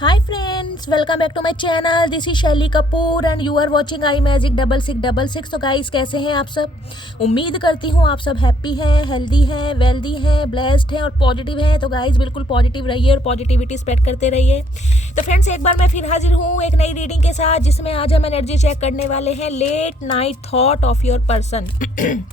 Hi friends, welcome back to my channel. This is शैली Kapoor and you are watching I magic 6666। तो guys कैसे हैं आप सब? उम्मीद करती हूँ आप सब हैप्पी हैं, हेल्दी हैं, वेल्दी हैं, ब्लेस्ड हैं और पॉजिटिव हैं। तो गाइस बिल्कुल पॉजिटिव रहिए और पॉजिटिविटी स्प्रेड करते रहिए। तो फ्रेंड्स एक बार मैं फिर हाजिर हूँ एक नई रीडिंग के साथ, जिसमें आज हम एनर्जी चेक करने वाले हैं late night thought of your person.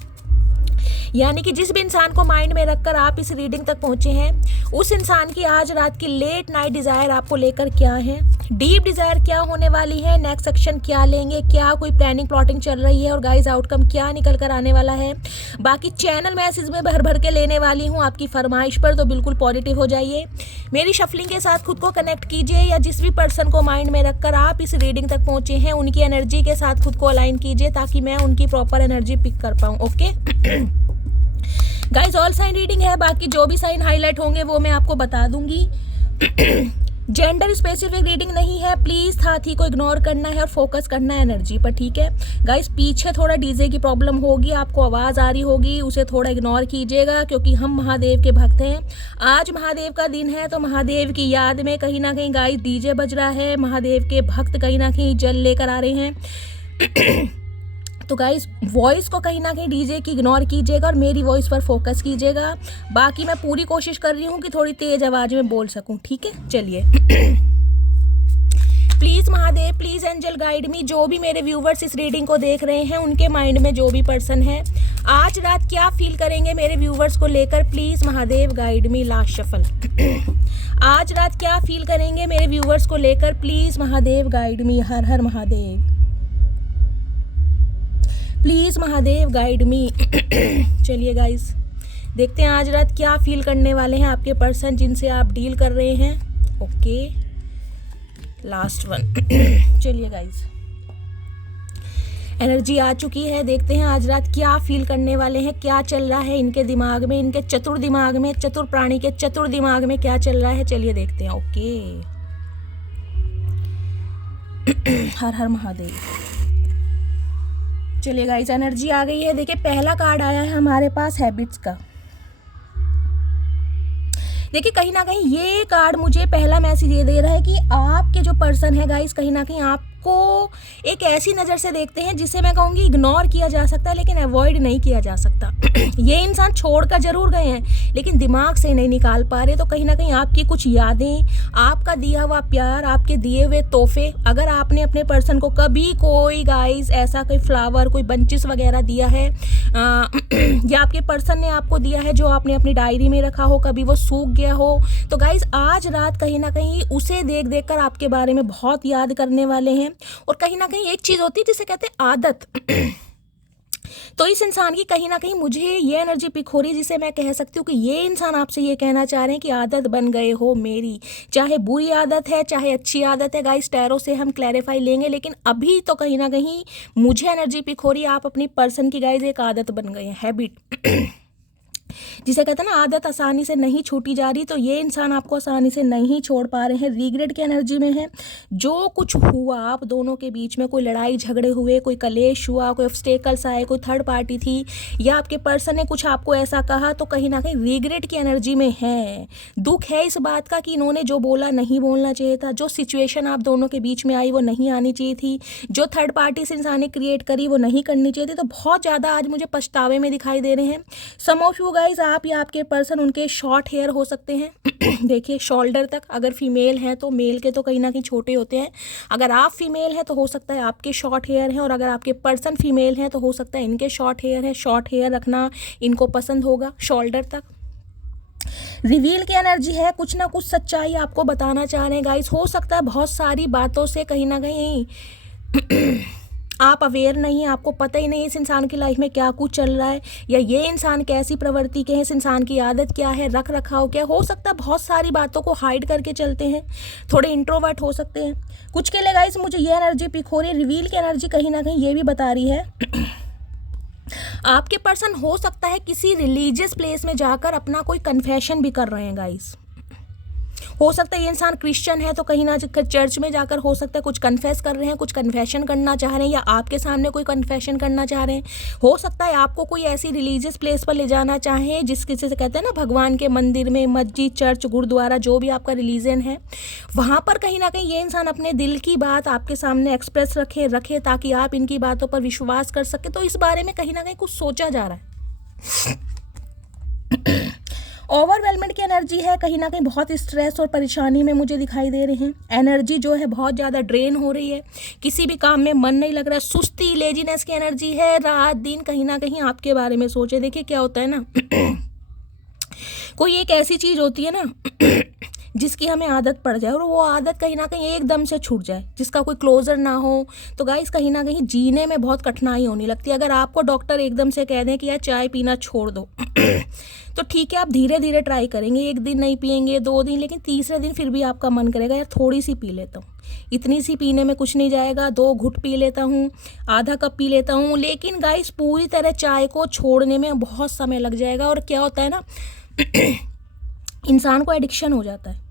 यानी कि जिस भी इंसान को माइंड में रखकर आप इस रीडिंग तक पहुंचे हैं, उस इंसान की आज रात की लेट नाइट डिज़ायर आपको लेकर क्या है, डीप डिज़ायर क्या होने वाली है, नेक्स्ट सेक्शन क्या लेंगे, क्या कोई प्लानिंग प्लॉटिंग चल रही है और गाइस आउटकम क्या निकल कर आने वाला है। बाकी चैनल मैसेज में भर भर के लेने वाली हूँ आपकी फरमाइश पर, तो बिल्कुल पॉजिटिव हो जाइए। मेरी शफलिंग के साथ खुद को कनेक्ट कीजिए, या जिस भी पर्सन को माइंड में रखकर आप इस रीडिंग तक पहुँचे हैं उनकी एनर्जी के साथ खुद को अलाइन कीजिए, ताकि मैं उनकी प्रॉपर एनर्जी पिक कर पाऊँ। Okay guys all sign reading है, बाकी जो भी साइन हाईलाइट होंगे वो मैं आपको बता दूंगी। जेंडर स्पेसिफिक रीडिंग नहीं है, प्लीज साथ ही को इग्नोर करना है और फोकस करना है एनर्जी पर, ठीक है गाइज। पीछे थोड़ा डीजे की प्रॉब्लम होगी, आपको आवाज़ आ रही होगी, उसे थोड़ा इग्नोर कीजिएगा, क्योंकि हम महादेव के भक्त हैं। आज महादेव का दिन है, तो महादेव की याद में कहीं ना कहीं गाइज डीजे बज रहा है, महादेव के भक्त कहीं ना कहीं जल लेकर आ रहे हैं। तो गाइस वॉइस को कहीं ना कहीं डीजे की इग्नोर कीजिएगा और मेरी वॉइस पर फोकस कीजिएगा। बाकी मैं पूरी कोशिश कर रही हूँ कि थोड़ी तेज आवाज में बोल सकूँ, ठीक है। चलिए please Mahadev, please angel guide me. जो भी मेरे व्यूवर्स इस रीडिंग को देख रहे हैं, उनके माइंड में जो भी पर्सन है आज रात क्या फील करेंगे मेरे व्यूवर्स को लेकर, please Mahadev guide me. Last shuffle आज रात क्या फील करेंगे मेरे व्यूवर्स को लेकर, please Mahadev guide me. Her her Mahadev, please Mahadev guide मी। चलिए गाइस देखते हैं आज रात क्या फील करने वाले हैं आपके पर्सन जिनसे आप डील कर रहे हैं। Okay last one. चलिए गाइस एनर्जी आ चुकी है, देखते हैं आज रात क्या फील करने वाले हैं, क्या चल रहा है इनके दिमाग में, इनके चतुर दिमाग में, चतुर प्राणी के चतुर दिमाग में क्या चल रहा है। चलिए देखते हैं। ओके हर हर महादेव। चलिए गाइस एनर्जी आ गई है। देखिए पहला कार्ड आया है हमारे पास हैबिट्स का। देखिए कहीं ना कहीं ये कार्ड मुझे पहला मैसेज ये दे रहा है कि आपके जो पर्सन है गाइस कहीं ना कहीं आपको एक ऐसी नज़र से देखते हैं जिसे मैं कहूँगी इग्नोर किया जा सकता है, लेकिन अवॉइड नहीं किया जा सकता। ये इंसान छोड़कर जरूर गए हैं, लेकिन दिमाग से नहीं निकाल पा रहे। तो कहीं ना कहीं आपकी कुछ यादें, आपका दिया हुआ प्यार, आपके दिए हुए तोहफे, अगर आपने अपने पर्सन को कभी कोई गाइस ऐसा कोई फ्लावर, कोई बंचेस वगैरह दिया है, या आपके पर्सन ने आपको दिया है जो आपने अपनी डायरी में रखा हो, कभी वो सूख गया हो, तो गाइस आज रात कहीं ना कहीं उसे देख देख कर आपके बारे में बहुत याद करने वाले हैं। और कहीं ना कहीं एक चीज़ होती है जिसे कहते हैं आदत। तो इस इंसान की कहीं ना कहीं मुझे ये एनर्जी पिक हो रही है, जिसे मैं कह सकती हूँ कि ये इंसान आपसे ये कहना चाह रहे हैं कि आदत बन गए हो मेरी। चाहे बुरी आदत है चाहे अच्छी आदत है गाइस, टैरो से हम क्लैरिफाई लेंगे, लेकिन अभी तो कहीं ना कहीं मुझे एनर्जी पिक हो रही है आप अपनी पर्सन की गाइस एक आदत बन गए हैं, हैबिट जिसे कहते हैं ना आदत आसानी से नहीं छूटी जा रही। तो ये इंसान आपको आसानी से नहीं छोड़ पा रहे हैं, रिग्रेट की एनर्जी में है। जो कुछ हुआ आप दोनों के बीच में, कोई लड़ाई झगड़े हुए, कोई कलेश हुआ, कोई ऑब्स्टेकल्स आए, कोई थर्ड पार्टी थी, या आपके पर्सन ने कुछ आपको ऐसा कहा, तो कहीं ना कहीं रिग्रेट की एनर्जी में है। दुख है इस बात का कि इन्होंने जो बोला नहीं बोलना चाहिए था, जो सिचुएशन आप दोनों के बीच में आई वो नहीं आनी चाहिए थी, जो थर्ड पार्टी से इंसान ने क्रिएट करी वो नहीं करनी चाहिए थी। तो बहुत ज़्यादा आज मुझे पछतावे में दिखाई दे रहे हैं। सम ऑफ यू गाइज, आप या आपके पर्सन, उनके शॉर्ट हेयर हो सकते हैं। देखिए शोल्डर तक, अगर फीमेल हैं तो मेल के तो कहीं ना कहीं छोटे होते हैं। अगर आप फीमेल हैं तो हो सकता है आपके शॉर्ट हेयर हैं, और अगर आपके पर्सन फीमेल हैं तो हो सकता है इनके शॉर्ट हेयर है। शॉर्ट हेयर रखना इनको पसंद होगा, शोल्डर तक। रिवील की एनर्जी है, कुछ ना कुछ सच्चाई आपको बताना चाह रहे हैं गाइस। हो सकता है बहुत सारी बातों से कहीं ना कहीं आप अवेयर नहीं है, आपको पता ही नहीं इस इंसान की लाइफ में क्या कुछ चल रहा है, या ये इंसान कैसी प्रवृत्ति के हैं, इस इंसान की आदत क्या है, रख रखाव क्या। हो सकता है बहुत सारी बातों को हाइड करके चलते हैं, थोड़े इंट्रोवर्ट हो सकते हैं। कुछ के लिए गाइस मुझे ये एनर्जी पिक हो रही है। रिवील की एनर्जी कहीं ना कहीं ये भी बता रही है आपके पर्सन हो सकता है किसी रिलीजियस प्लेस में जाकर अपना कोई कन्फेशन भी कर रहे हैं गाइस। हो सकता है ये इंसान क्रिश्चियन है तो कहीं ना चर्च में जाकर हो सकता है कुछ कन्फेस कर रहे हैं, कुछ कन्फेशन करना चाह रहे हैं, या आपके सामने कोई कन्फेशन करना चाह रहे हैं। हो सकता है आपको कोई ऐसी रिलीजियस प्लेस पर ले जाना चाहे जिसके से कहते हैं ना भगवान के मंदिर में, मस्जिद, चर्च, गुरुद्वारा, जो भी आपका रिलीजन है, वहाँ पर कहीं ना कहीं ये इंसान अपने दिल की बात आपके सामने एक्सप्रेस रखे ताकि आप इनकी बातों पर विश्वास कर सके। तो इस बारे में कहीं ना कहीं कुछ सोचा जा रहा है। ओवरवेलमेंट की एनर्जी है, कहीं ना कहीं बहुत स्ट्रेस और परेशानी में मुझे दिखाई दे रहे हैं। एनर्जी जो है बहुत ज़्यादा ड्रेन हो रही है, किसी भी काम में मन नहीं लग रहा, सुस्ती, लेजीनेस की एनर्जी है। रात दिन कहीं ना कहीं आपके बारे में सोचे। देखिए क्या होता है ना कोई एक ऐसी चीज़ होती है ना जिसकी हमें आदत पड़ जाए और वो आदत कहीं ना कहीं एकदम से छूट जाए, जिसका कोई क्लोजर ना हो, तो गाइस कहीं ना कहीं जीने में बहुत कठिनाई होने लगती है। अगर आपको डॉक्टर एकदम से कह दें कि यार चाय पीना छोड़ दो तो ठीक है, आप धीरे धीरे ट्राई करेंगे, एक दिन नहीं पियेंगे, 2 दिन, लेकिन तीसरे दिन फिर भी आपका मन करेगा यार थोड़ी सी पी लेता हूँ, इतनी सी पीने में कुछ नहीं जाएगा, 2 घुट पी लेता हूँ, आधा कप पी लेता हूँ। लेकिन गाइस पूरी तरह चाय को छोड़ने में बहुत समय लग जाएगा। और क्या होता है ना इंसान को एडिक्शन हो जाता है।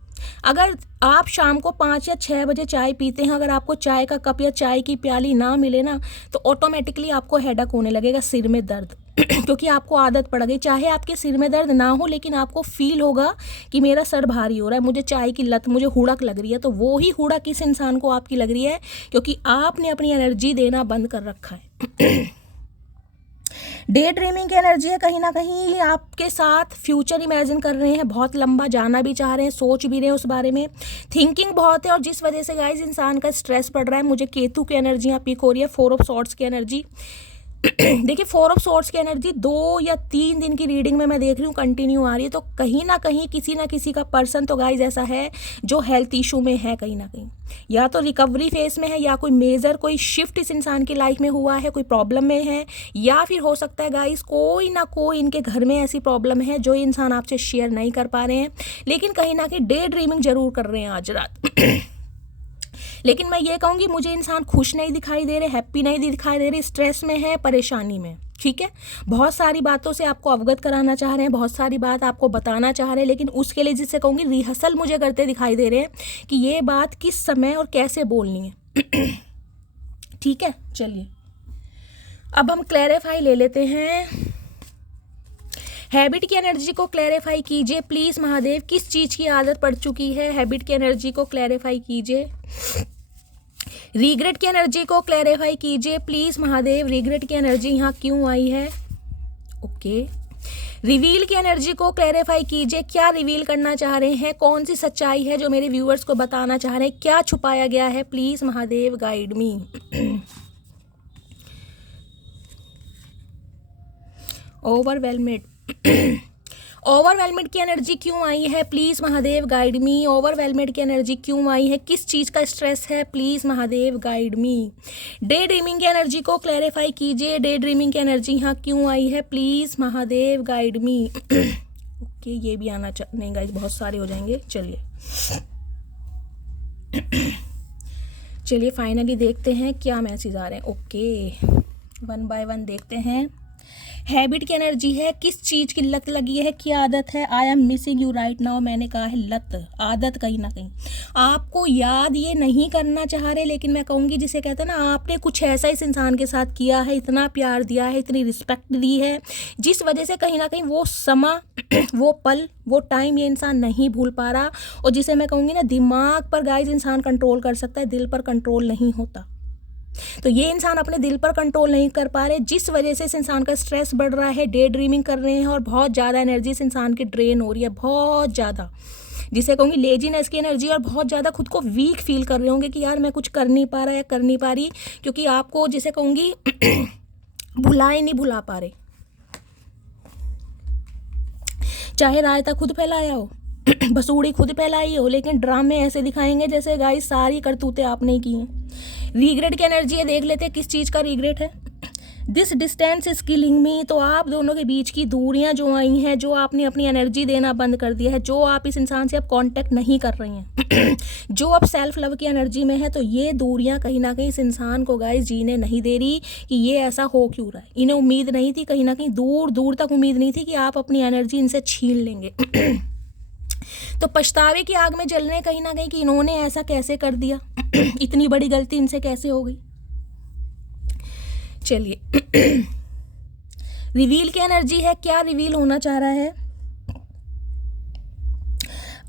अगर आप शाम को 5 या 6 बजे चाय पीते हैं, अगर आपको चाय का कप या चाय की प्याली ना मिले ना तो ऑटोमेटिकली आपको हेडेक होने लगेगा, सिर में दर्द क्योंकि आपको आदत पड़ गई। चाहे आपके सिर में दर्द ना हो लेकिन आपको फील होगा कि मेरा सर भारी हो रहा है, मुझे चाय की लत, मुझे हुड़क लग रही है। तो वो ही हुड़क किस इंसान को आपकी लग रही है? क्योंकि आपने अपनी एनर्जी देना बंद कर रखा है। डे ड्रीमिंग की एनर्जी है, कहीं ना कहीं आपके साथ फ्यूचर इमेजिन कर रहे हैं, बहुत लंबा जाना भी चाह रहे हैं, सोच भी रहे हैं उस बारे में, थिंकिंग बहुत है। और जिस वजह से गाइस इंसान का स्ट्रेस बढ़ रहा है, मुझे केतु की एनर्जी यहाँ पिक हो रही है, 4 ऑफ सॉर्ड्स की एनर्जी। देखिए 4 ऑफ सॉर्ड्स की एनर्जी 2 या 3 दिन की रीडिंग में मैं देख रही हूँ कंटिन्यू आ रही है। तो कहीं ना कहीं किसी ना किसी का पर्सन तो गाइज ऐसा है जो हेल्थ इशू में है, कहीं ना कहीं या तो रिकवरी फेस में है, या कोई मेजर कोई शिफ्ट इस इंसान की लाइफ में हुआ है, कोई प्रॉब्लम में है, या फिर हो सकता है गाइज कोई ना कोई इनके घर में ऐसी प्रॉब्लम है जो इंसान आपसे शेयर नहीं कर पा रहे हैं, लेकिन कहीं ना कहीं डे ड्रीमिंग जरूर कर रहे हैं आज रात। लेकिन मैं ये कहूँगी मुझे इंसान खुश नहीं दिखाई दे रहे, हैप्पी नहीं दिखाई दे रहे, स्ट्रेस में है, परेशानी में। ठीक है, बहुत सारी बातों से आपको अवगत कराना चाह रहे हैं, बहुत सारी बात आपको बताना चाह रहे हैं, लेकिन उसके लिए जिससे कहूँगी रिहर्सल मुझे करते दिखाई दे रहे हैं कि ये बात किस समय और कैसे बोलनी है। ठीक है, चलिए अब हम क्लैरिफाई ले लेते हैं। हैबिट की एनर्जी को क्लैरिफाई कीजिए प्लीज़ महादेव, किस चीज़ की आदत पड़ चुकी है? हैबिट की एनर्जी को क्लैरिफाई कीजिए। रिग्रेट की एनर्जी को क्लैरिफाई कीजिए प्लीज़ महादेव, रिग्रेट की एनर्जी यहाँ क्यों आई है? ओके। रिवील की एनर्जी को क्लैरिफाई कीजिए, क्या रिवील करना चाह रहे हैं? कौन सी सच्चाई है जो मेरे व्यूअर्स को बताना चाह रहे हैं? क्या छुपाया गया है? Please Mahadev guide me. Overwhelmed overwhelmed की एनर्जी क्यों आई है? Please Mahadev guide me. Overwhelmed की एनर्जी क्यों आई है? किस चीज़ का स्ट्रेस है? Please Mahadev guide me. Day dreaming की एनर्जी को क्लैरिफाई कीजिए, डे ड्रीमिंग की एनर्जी यहाँ क्यों आई है? Please Mahadev guide me. Okay, ये भी आना नहीं गाइस, बहुत सारे हो जाएंगे। चलिए फाइनली देखते हैं क्या मैसेज आ रहे हैं। ओके, 1 बाय 1 देखते हैं। हैबिट की एनर्जी है, किस चीज़ की लत लगी है, क्या आदत है? I am missing you right now. मैंने कहा है लत, आदत, कहीं ना कहीं आपको याद ये नहीं करना चाह रहे, लेकिन मैं कहूँगी जिसे कहते हैं ना आपने कुछ ऐसा इस इंसान के साथ किया है, इतना प्यार दिया है, इतनी रिस्पेक्ट दी है, जिस वजह से कहीं ना कहीं वो समा वो पल, वो टाइम ये इंसान नहीं भूल पा रहा। और जिसे मैं कहूँगी ना दिमाग पर गाइस इंसान कंट्रोल कर सकता है, दिल पर कंट्रोल नहीं होता। तो ये इंसान अपने दिल पर कंट्रोल नहीं कर पा रहे, जिस वजह से इस इंसान का स्ट्रेस बढ़ रहा है, डे ड्रीमिंग कर रहे हैं और बहुत ज़्यादा एनर्जी इस इंसान की ड्रेन हो रही है, बहुत ज़्यादा, जिसे कहूँगी लेजीनेस की एनर्जी। और बहुत ज़्यादा खुद को वीक फील कर रहे होंगे कि यार मैं कुछ कर नहीं पा रहा या कर नहीं पा रही, क्योंकि आपको जिसे कहूँगी भुलाए नहीं भुला पा रहे। चाहे रायता खुद फैलाया हो, बसूड़ी खुद फैलाई हो, लेकिन ड्रामे ऐसे दिखाएंगे जैसे गाइस सारी करतूतें आपने की हैं। रिग्रेट की एनर्जी है, देख लेते हैं किस चीज़ का रिग्रेट है। दिस डिस्टेंस इज किलिंग मी। तो आप दोनों के बीच की दूरियां जो आई हैं, जो आपने अपनी एनर्जी देना बंद कर दिया है, जो आप इस इंसान से अब कांटेक्ट नहीं कर रही हैं, जो अब सेल्फ लव की एनर्जी में है, तो ये दूरियां कहीं ना कहीं इस इंसान को गाइस जीने नहीं दे रही कि ये ऐसा हो क्यों रहा है। इन्हें उम्मीद नहीं थी, कहीं ना कहीं दूर दूर तक उम्मीद नहीं थी कि आप अपनी एनर्जी इनसे छीन लेंगे। तो पछतावे की आग में जल रहे हैं कहीं ना कहीं कि इन्होंने ऐसा कैसे कर दिया, इतनी बड़ी गलती इनसे कैसे हो गई। चलिए रिवील की एनर्जी है, क्या रिवील होना चाह रहा है।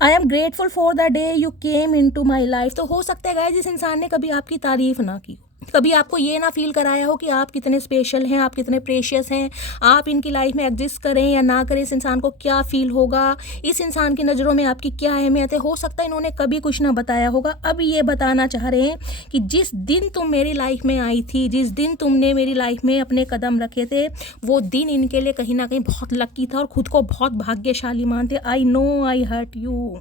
I am grateful for the day you came into my life. तो हो सकता है गाइस जिस इंसान ने कभी आपकी तारीफ ना की हो, कभी आपको ये ना फील कराया हो कि आप कितने स्पेशल हैं, आप कितने प्रेशियस हैं, आप इनकी लाइफ में एग्जिस्ट करें या ना करें, इस इंसान को क्या फील होगा, इस इंसान की नज़रों में आपकी क्या अहमियत है। हो सकता है इन्होंने कभी कुछ ना बताया होगा, अब ये बताना चाह रहे हैं कि जिस दिन तुम मेरी लाइफ में आई थी, जिस दिन तुमने मेरी लाइफ में अपने कदम रखे थे, वो दिन इनके लिए कहीं ना कहीं बहुत लकी था और खुद को बहुत भाग्यशाली मानते। I know I hurt you.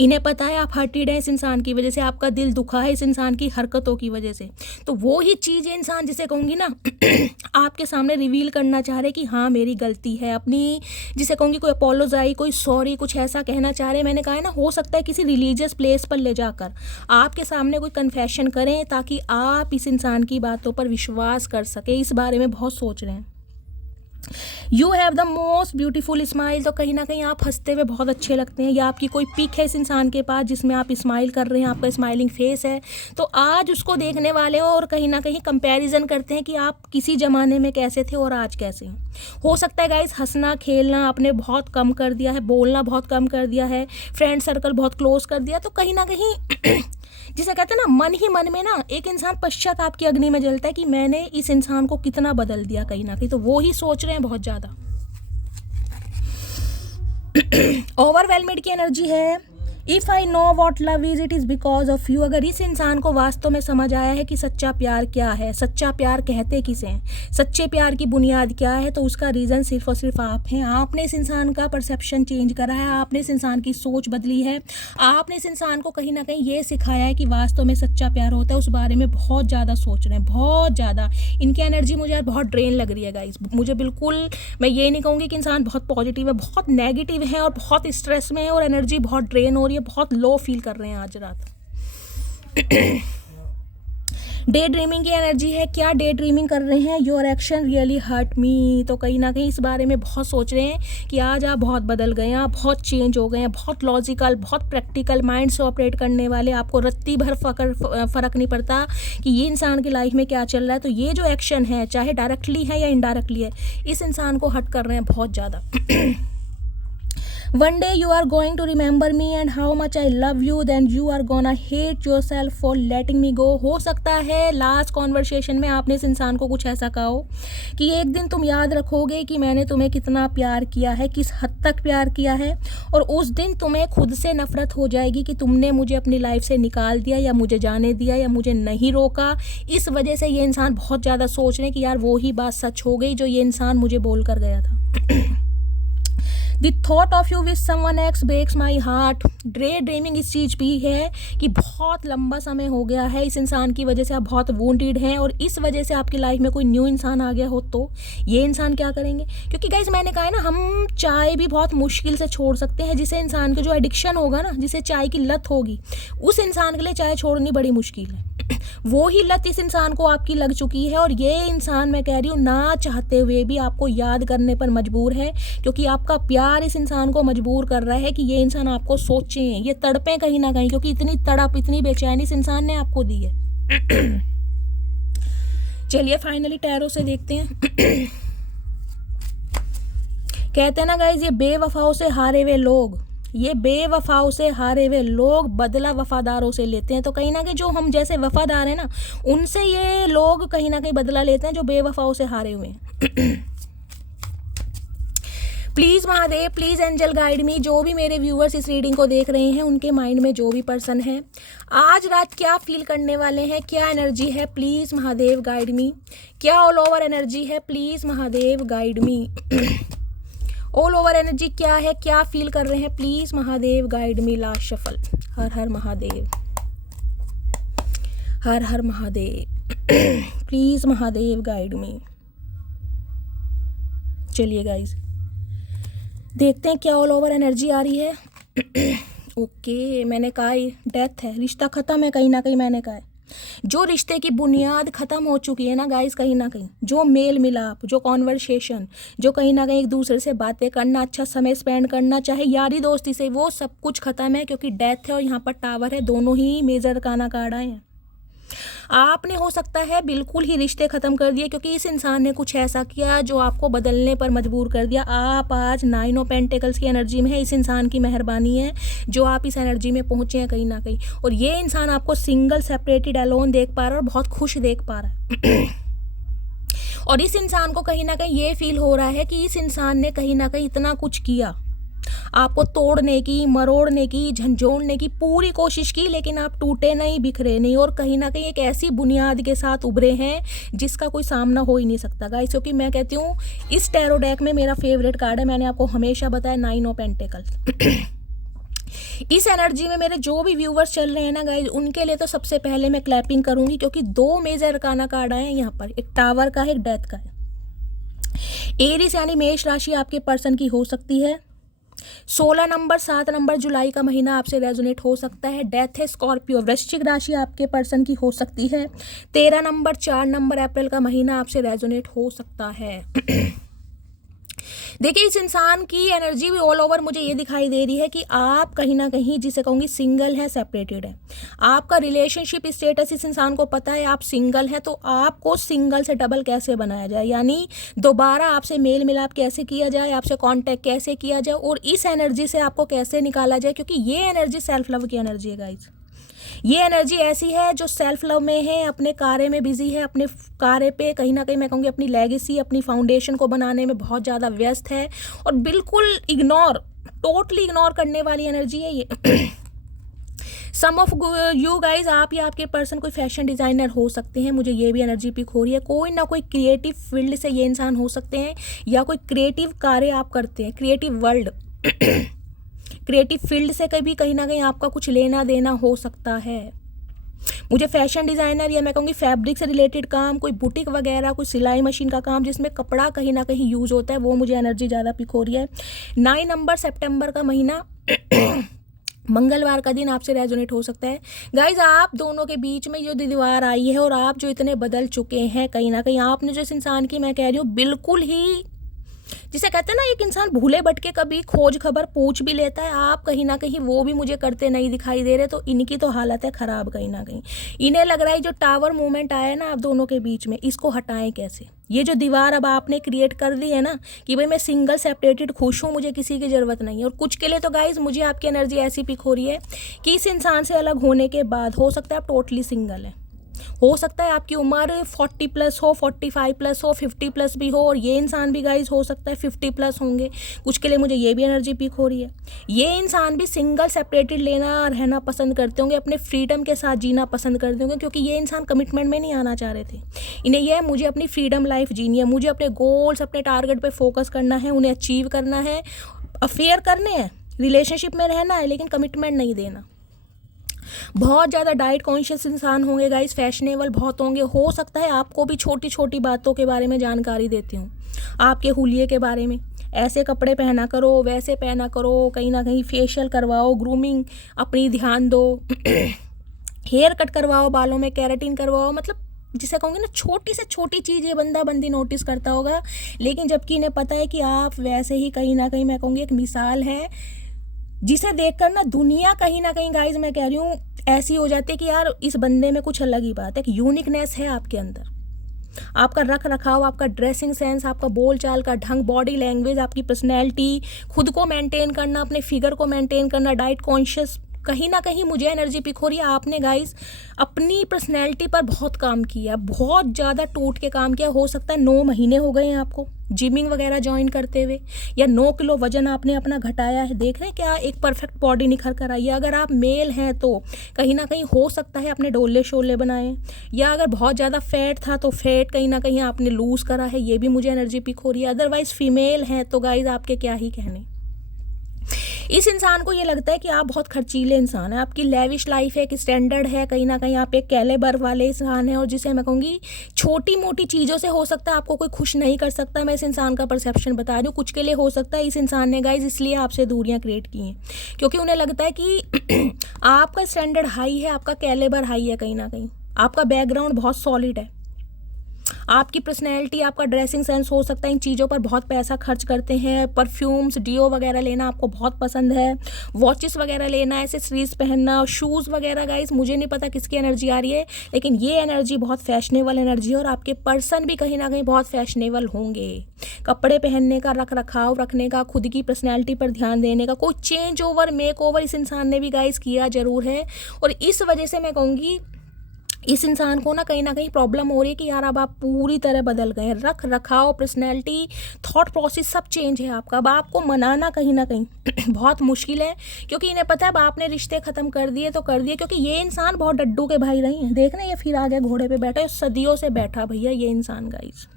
इन्हें पता है आप हर्टेड हैं इस इंसान की वजह से, आपका दिल दुखा है इस इंसान की हरकतों की वजह से। तो वो ही चीज़ ये इंसान जिसे कहूँगी ना आपके सामने रिवील करना चाह रहे कि हाँ मेरी गलती है, अपनी जिसे कहूँगी कोई अपोलोजाई, कोई सॉरी, कुछ ऐसा कहना चाह रहे। मैंने कहा है ना, हो सकता है किसी रिलीजियस प्लेस पर ले जाकर आपके सामने कोई कन्फेशन करें ताकि आप इस इंसान की बातों पर विश्वास कर सके। इस बारे में बहुत सोच रहे हैं। You have the most beautiful smile. तो कहीं ना कहीं आप हंसते हुए बहुत अच्छे लगते हैं, या आपकी कोई पिक है इस इंसान के पास जिसमें आप स्माइल कर रहे हैं, आपका स्माइलिंग फेस है, तो आज उसको देखने वाले हो और कहीं ना कहीं कंपैरिजन करते हैं कि आप किसी ज़माने में कैसे थे और आज कैसे हैं। हो सकता है गाइस हंसना खेलना आपने बहुत कम कर दिया है, बोलना बहुत कम कर दिया है, फ्रेंड सर्कल बहुत क्लोज कर दिया। तो कहीं ना कहीं जिसे कहते हैं ना, मन ही मन में ना एक इंसान पश्चाताप की अग्नि में जलता है कि मैंने इस इंसान को कितना बदल दिया कहीं ना कहीं। तो वो ही सोच रहे हैं बहुत ज़्यादा। ओवरवेलमेड की एनर्जी है। If I know what love is it is because of you. अगर इस इंसान को वास्तव में समझ आया है कि सच्चा प्यार क्या है, सच्चा प्यार कहते किसे हैं, सच्चे प्यार की बुनियाद क्या है, तो उसका रीज़न सिर्फ और सिर्फ आप हैं। आपने इस इंसान का परसेप्शन चेंज करा है, आपने इस इंसान की सोच बदली है, आपने इस इंसान को कहीं ना कहीं ये सिखाया है कि वास्तव में सच्चा प्यार होता है। उस बारे में बहुत ज़्यादा सोच रहे हैं, बहुत ज़्यादा। इनकी एनर्जी मुझे यार बहुत ड्रेन लग रही है गाइस। मुझे बिल्कुल, मैं ये नहीं कहूँगी कि इंसान बहुत पॉजिटिव है, बहुत नेगेटिव है और बहुत स्ट्रेस में है और एनर्जी बहुत ड्रेन हो रही है, बहुत लो फील कर रहे हैं आज रात। डे ड्रीमिंग की एनर्जी है। क्या डे ड्रीमिंग कर रहे हैं। Your action really hurt me. तो कहीं ना कहीं इस बारे में बहुत सोच रहे हैं कि आज आप बहुत बदल गए हैं, आप बहुत चेंज हो गए हैं, बहुत लॉजिकल, बहुत प्रैक्टिकल माइंड से ऑपरेट करने वाले, आपको रत्ती भर फ़र्क नहीं पड़ता कि ये इंसान की लाइफ में क्या चल रहा है। तो ये जो एक्शन है, चाहे डायरेक्टली है या इनडायरेक्टली है, इस इंसान को हर्ट कर रहे हैं बहुत ज़्यादा। One day you are going to remember me and how much I love you, then you are gonna hate yourself for letting me go। हो सकता है लास्ट कॉन्वर्सेशन में आपने इस इंसान को कुछ ऐसा कहा हो कि एक दिन तुम याद रखोगे कि मैंने तुम्हें कितना प्यार किया है, किस हद तक प्यार किया है, और उस दिन तुम्हें खुद से नफरत हो जाएगी कि तुमने मुझे अपनी लाइफ से निकाल दिया या मुझे जाने दिया या मुझे नहीं रोका। इस वजह से ये इंसान बहुत ज़्यादा सोच रहे हैं कि यार वो ही बात सच हो गई जो ये इंसान मुझे बोल कर गया था। The thought of you with someone else breaks my heart। Day dreaming इस चीज़ भी है कि बहुत लंबा समय हो गया है इस इंसान की वजह से, आप बहुत वुंडेड हैं और इस वजह से आपकी लाइफ में कोई न्यू इंसान आ गया हो तो ये इंसान क्या करेंगे। क्योंकि गाइस मैंने कहा है ना, हम चाय भी बहुत मुश्किल से छोड़ सकते हैं। जिसे इंसान के जो एडिक्शन होगा ना, जिसे चाय की लत होगी, उस इंसान के लिए चाय छोड़नी बड़ी मुश्किल है। वो ही लत इस इंसान को आपकी लग चुकी है और ये इंसान, मैं कह रही हूँ, ना चाहते हुए भी आपको याद करने पर मजबूर है, क्योंकि आपका प्यार इस इंसान को मजबूर कर रहा है कि ये इंसान आपको सोचें, ये तड़पें कहीं ना कहीं, क्योंकि इतनी तड़प, इतनी बेचैनी इस इंसान ने आपको दी है। चलिए फाइनली टैरो से देखते हैं। कहते हैं ना गाइज, ये बेवफाओं से हारे हुए लोग, ये बेवफाओं से हारे हुए लोग बदला वफादारों से लेते हैं। तो कहीं ना कहीं जो हम जैसे वफादार हैं ना, उनसे ये लोग कहीं ना कहीं बदला लेते हैं जो बेवफाओं से हारे हुए हैं। Please Mahadev, please angel guide me. जो भी मेरे व्यूअर्स इस रीडिंग को देख रहे हैं, उनके माइंड में जो भी पर्सन है, आज रात क्या फील करने वाले हैं, क्या एनर्जी है, प्लीज़ महादेव गाइड मी। क्या ऑल ओवर एनर्जी है, please Mahadev guide me. All over energy क्या है, क्या फील कर रहे हैं, please Mahadev guide me. Last shuffle. Her her Mahadev, her her Mahadev. Please Mahadev guide मी। चलिए गाइज देखते हैं क्या ऑल ओवर एनर्जी आ रही है। ओके, मैंने कहा डेथ है, रिश्ता ख़त्म है, कहीं ना कहीं मैंने कहा है। जो रिश्ते की बुनियाद ख़त्म हो चुकी है ना गाइस, कहीं ना कहीं जो मेल मिलाप, जो कॉन्वर्सेशन, जो कहीं ना कहीं एक दूसरे से बातें करना, अच्छा समय स्पेंड करना, चाहे यारी दोस्ती से, वो सब कुछ ख़त्म है। क्योंकि डेथ है और यहाँ पर टावर है, दोनों ही मेजर काना कार्ड आए हैं। आपने हो सकता है बिल्कुल ही रिश्ते ख़त्म कर दिए क्योंकि इस इंसान ने कुछ ऐसा किया जो आपको बदलने पर मजबूर कर दिया। आप आज 9 ऑफ पेंटिकल्स की एनर्जी में है, इस इंसान की मेहरबानी है जो आप इस एनर्जी में पहुँचे हैं कहीं ना कहीं। और ये इंसान आपको सिंगल, सेपरेटेड, अलोन देख पा रहा है और बहुत खुश देख पा रहा है। और इस इंसान को कहीं ना कहीं ये फील हो रहा है कि इस इंसान ने कहीं ना कहीं इतना कुछ किया, आपको तोड़ने की, मरोड़ने की, झंझोड़ने की पूरी कोशिश की, लेकिन आप टूटे नहीं, बिखरे नहीं और कहीं ना कहीं एक ऐसी बुनियाद के साथ उभरे हैं जिसका कोई सामना हो ही नहीं सकता गाइस। क्योंकि मैं कहती हूँ इस टैरो डेक में मेरा फेवरेट कार्ड है, मैंने आपको हमेशा बताया, 9 ऑफ पेंटिकल्स। इस एनर्जी में मेरे जो भी व्यूवर्स चल रहे हैं ना गाइज, उनके लिए तो सबसे पहले मैं क्लैपिंग करूंगी क्योंकि 2 मेजर अरकाना कार्ड आए हैं यहाँ पर, एक टावर का है, एक डेथ का है। एरिस यानी मेष राशि आपके पर्सन की हो सकती है। 16 नंबर 7 नंबर जुलाई का महीना आपसे रेजोनेट हो सकता है। डेथ है स्कॉर्पियो, वृश्चिक राशि आपके पर्सन की हो सकती है। 13 नंबर 4 नंबर अप्रैल का महीना आपसे रेजोनेट हो सकता है। देखिए इस इंसान की एनर्जी भी ऑल ओवर मुझे ये दिखाई दे रही है कि आप कहीं ना कहीं, जिसे कहूँगी, सिंगल है, सेपरेटेड है। आपका रिलेशनशिप स्टेटस इस इंसान को पता है, आप सिंगल है, तो आपको सिंगल से डबल कैसे बनाया जाए, यानी दोबारा आपसे मेल मिलाप कैसे किया जाए, आपसे कांटेक्ट कैसे किया जाए और इस एनर्जी से आपको कैसे निकाला जाए। क्योंकि ये एनर्जी सेल्फ लव की एनर्जी है गाइज। ये एनर्जी ऐसी है जो सेल्फ लव में है, अपने कार्य में बिजी है, अपने कार्य पे कहीं ना कहीं मैं कहूँगी अपनी लेगेसी, अपनी फाउंडेशन को बनाने में बहुत ज़्यादा व्यस्त है और बिल्कुल टोटली इग्नोर करने वाली एनर्जी है ये। सम ऑफ यू गाइज, आप या आपके पर्सन कोई फैशन डिज़ाइनर हो सकते हैं, मुझे ये भी एनर्जी पिक हो रही है। कोई ना कोई क्रिएटिव फील्ड से ये इंसान हो सकते हैं या कोई क्रिएटिव कार्य आप करते हैं, क्रिएटिव वर्ल्ड क्रिएटिव फील्ड से कभी कहीं ना कहीं आपका कुछ लेना देना हो सकता है। मुझे फैशन डिज़ाइनर या मैं कहूँगी फैब्रिक से रिलेटेड काम, कोई बुटीक वगैरह, कोई सिलाई मशीन का काम जिसमें कपड़ा कहीं ना कहीं यूज़ होता है, वो मुझे एनर्जी ज़्यादा पिक हो रही है। 9 नंबर सितंबर का महीना मंगलवार का दिन आपसे रेजोनेट हो सकता है। गाइज आप दोनों के बीच में जो दीवार आई है और आप जो इतने बदल चुके हैं, कहीं ना कहीं आपने जो इस इंसान की, मैं कह रही हूँ, बिल्कुल ही, जिसे कहते हैं ना एक इंसान भूले भटके कभी खोज खबर पूछ भी लेता है, आप कहीं ना कहीं वो भी मुझे करते नहीं दिखाई दे रहे। तो इनकी तो हालत है ख़राब कहीं ना कहीं। इन्हें लग रहा है जो टावर मूवमेंट आया है ना आप दोनों के बीच में, इसको हटाएं कैसे। ये जो दीवार अब आपने क्रिएट कर दी है ना कि भाई मैं सिंगल सेपरेटेड खुश हूँ, मुझे किसी की ज़रूरत नहीं है। और कुछ के लिए तो गाइज मुझे आपकी एनर्जी ऐसी पिक हो रही है कि इस इंसान से अलग होने के बाद हो सकता है आप टोटली सिंगल है, हो सकता है आपकी उम्र 40 प्लस हो, 45 प्लस हो, 50 प्लस भी हो और ये इंसान भी गाइज हो सकता है 50 प्लस होंगे। कुछ के लिए मुझे ये भी एनर्जी पिक हो रही है। ये इंसान भी सिंगल सेपरेटेड लेना रहना पसंद करते होंगे, अपने फ्रीडम के साथ जीना पसंद करते होंगे क्योंकि ये इंसान कमिटमेंट में नहीं आना चाह रहे थे। इन्हें यह है मुझे अपनी फ्रीडम लाइफ जीनी है, मुझे अपने गोल्स, अपने टारगेट पर फोकस करना है, उन्हें अचीव करना है, अफेयर करने हैं, रिलेशनशिप में रहना है लेकिन कमिटमेंट नहीं देना। बहुत ज़्यादा डाइट कॉन्शियस इंसान होंगे गाइस, फैशनेबल बहुत होंगे। हो सकता है आपको भी छोटी छोटी बातों के बारे में जानकारी देती हूँ, आपके हुलिये के बारे में, ऐसे कपड़े पहना करो, वैसे पहना करो, कहीं ना कहीं फेशियल करवाओ, ग्रूमिंग अपनी ध्यान दो, हेयर कट करवाओ, बालों में केराटिन करवाओ, मतलब जिसे कहूँगी ना छोटी से छोटी चीज़ ये बंदा बंदी नोटिस करता होगा। लेकिन जबकि इन्हें पता है कि आप वैसे ही कहीं ना कहीं मैं कहूँगी एक मिसाल है जिसे देखकर ना दुनिया कहीं ना कहीं गाइज मैं कह रही हूँ ऐसी हो जाती है कि यार इस बंदे में कुछ अलग ही बात है, एक यूनिकनेस है आपके अंदर। आपका रख रखाव, आपका ड्रेसिंग सेंस, आपका बोलचाल का ढंग, बॉडी लैंग्वेज, आपकी पर्सनैलिटी, खुद को मेंटेन करना, अपने फिगर को मेंटेन करना, डाइट कॉन्शियस, कहीं ना कहीं मुझे एनर्जी पिक हो रही है। आपने गाइस अपनी पर्सनैलिटी पर बहुत काम किया, बहुत ज़्यादा टूट के काम किया। हो सकता है 9 महीने हो गए हैं आपको जिमिंग वगैरह ज्वाइन करते हुए, या 9 किलो वजन आपने अपना घटाया है। देख रहे हैं क्या एक परफेक्ट बॉडी निखर कर आई है। अगर आप मेल हैं तो कहीं ना कहीं हो सकता है अपने डोले शोले बनाए, या अगर बहुत ज़्यादा फैट था तो फैट कहीं ना कहीं आपने लूज़ करा है, ये भी मुझे एनर्जी पिक हो रही है। अदरवाइज़ फीमेल हैं तो गाइज आपके क्या ही कहने। इस इंसान को ये लगता है कि आप बहुत खर्चीले इंसान हैं, आपकी लेविश लाइफ है, एक स्टैंडर्ड है, कहीं ना कहीं आप एक कैलेबर वाले इंसान हैं और जिसे मैं कहूँगी छोटी मोटी चीज़ों से हो सकता है आपको कोई खुश नहीं कर सकता। मैं इस इंसान का परसेप्शन बता रही हूँ। कुछ के लिए हो सकता है इस इंसान ने गाइज इसलिए आपसे दूरियाँ क्रिएट की हैं क्योंकि उन्हें लगता है कि आपका स्टैंडर्ड हाई है, आपका कैलेबर हाई है कहीं ना कहीं। आपका बैकग्राउंड बहुत सॉलिड है, आपकी पर्सनैलिटी, आपका ड्रेसिंग सेंस हो सकता है इन चीज़ों पर बहुत पैसा खर्च करते हैं। परफ्यूम्स, डियो वगैरह लेना आपको बहुत पसंद है, वॉचेस वगैरह लेना, एसेसरीज पहनना, शूज़ वगैरह। गाइस मुझे नहीं पता किसकी एनर्जी आ रही है, लेकिन ये एनर्जी बहुत फैशनेबल एनर्जी है और आपके पर्सन भी कहीं ना कहीं बहुत फैशनेबल होंगे। कपड़े पहनने का, रख रखाव रखने का, खुद की पर्सनैलिटी पर ध्यान देने का, कोई चेंज ओवर, मेक ओवर इस इंसान ने भी गाइस किया ज़रूर है। और इस वजह से मैं कहूँगी इस इंसान को ना कहीं प्रॉब्लम हो रही है कि यार अब आप पूरी तरह बदल गए हैं, रख रखाव, पर्सनैलिटी, थॉट प्रोसेस सब चेंज है आपका। अब आपको मनाना कहीं ना कहीं बहुत मुश्किल है, क्योंकि इन्हें पता है अब आपने रिश्ते ख़त्म कर दिए तो कर दिए, क्योंकि ये इंसान बहुत डड्डू के भाई रही हैं। देख रहे हैं ये फिर आ गया घोड़े पे बैठा, सदियों से बैठा भैया ये इंसान। गाइस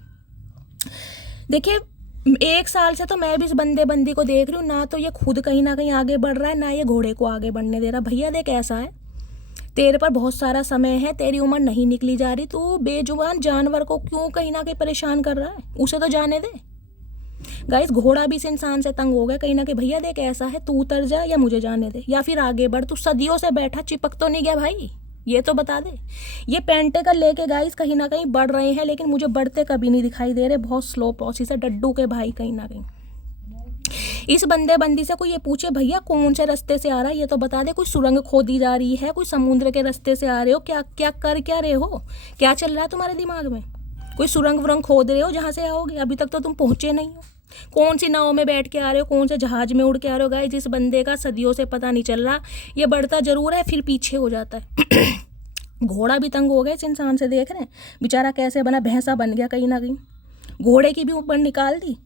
देखिए 1 साल से तो मैं भी इस बंदी को देख रही हूँ, ना तो ये खुद कहीं ना कहीं आगे बढ़ रहा है, ना ये घोड़े को आगे बढ़ने दे रहा। भैया देख ऐसा है, तेरे पर बहुत सारा समय है, तेरी उम्र नहीं निकली जा रही, तू बेजुबान जानवर को क्यों कहीं ना कहीं परेशान कर रहा है, उसे तो जाने दे। गाइस घोड़ा भी इस इंसान से तंग हो गया कहीं ना कहीं, भैया देख ऐसा है, तू उतर जा या मुझे जाने दे या फिर आगे बढ़, तू सदियों से बैठा, चिपक तो नहीं गया भाई, ये तो बता दे। ये पेंटिकल लेके गाइस कहीं ना कहीं बढ़ रहे हैं, लेकिन मुझे बढ़ते कभी नहीं दिखाई दे रहे, बहुत स्लो प्रोसेस है, डड्डू के भाई कहीं ना कहीं। इस बंदी से कोई ये पूछे भैया कौन से रास्ते से आ रहा है, ये तो बता दे। कोई सुरंग खोदी जा रही है, कोई समुद्र के रास्ते से आ रहे हो, क्या क्या कर क्या रहे हो, क्या चल रहा है तुम्हारे दिमाग में? कोई सुरंग वुरंग खोद रहे हो जहाँ से आओगे? अभी तक तो तुम पहुँचे नहीं हो। कौन सी नाव में बैठ के आ रहे हो, कौन से जहाज में उड़ के आ रहे हो? गाइस जिस बंदे का सदियों से पता नहीं चल रहा, ये बढ़ता जरूर है फिर पीछे हो जाता है। घोड़ा भी तंग हो गया इस इंसान से, देख रहे हैं बेचारा कैसे बना, भैंसा बन गया कहीं ना कहीं, घोड़े की भी ऊपर निकाल दी।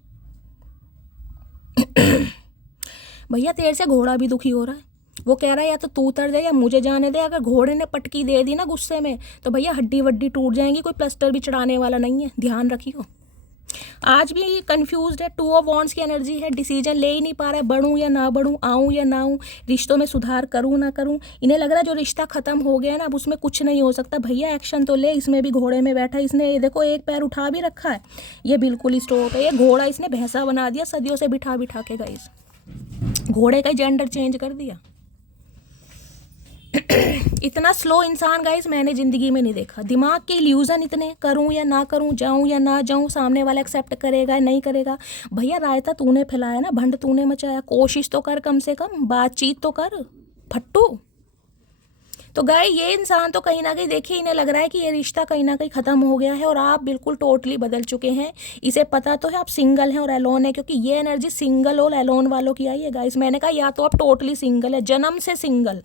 भैया तेरे से घोड़ा भी दुखी हो रहा है, वो कह रहा है या तो तू उतर दे या मुझे जाने दे। अगर घोड़े ने पटकी दे दी ना गुस्से में तो भैया हड्डी वड्डी टूट जाएंगी, कोई प्लास्टर भी चढ़ाने वाला नहीं है, ध्यान रखियो। आज भी कंफ्यूज्ड है, 2 ऑफ वॉन्ड्स की एनर्जी है, डिसीजन ले ही नहीं पा रहा है, बढ़ूं या ना बढ़ूं, आऊं या ना आऊं, रिश्तों में सुधार करूं ना करूं। इन्हें लग रहा है जो रिश्ता खत्म हो गया ना अब उसमें कुछ नहीं हो सकता। भैया एक्शन तो ले, इसमें भी घोड़े में बैठा, इसने ये देखो एक पैर उठा भी रखा है, ये बिल्कुल ही स्टॉप है। ये घोड़ा इसने भैंसा बना दिया सदियों से बिठा बिठा के। गाइस घोड़े का जेंडर चेंज कर दिया। इतना स्लो इंसान गाइस मैंने ज़िंदगी में नहीं देखा। दिमाग के इल्यूजन इतने, करूं या ना करूं, जाऊं या ना जाऊं, सामने वाला एक्सेप्ट करेगा या नहीं करेगा। भैया रायता तूने फैलाया ना, भंड तूने मचाया, कोशिश तो कर, कम से कम बातचीत तो कर फट्टू। तो गाय ये इंसान तो कहीं ना कहीं देखिए इन्हें लग रहा है कि ये रिश्ता कहीं ना कहीं ख़त्म हो गया है और आप बिल्कुल टोटली बदल चुके हैं। इसे पता तो है आप सिंगल हैं और एलोन है, क्योंकि ये एनर्जी सिंगल और एलोन वालों की आई है। गाइस मैंने कहा या तो आप टोटली सिंगल है, जन्म से सिंगल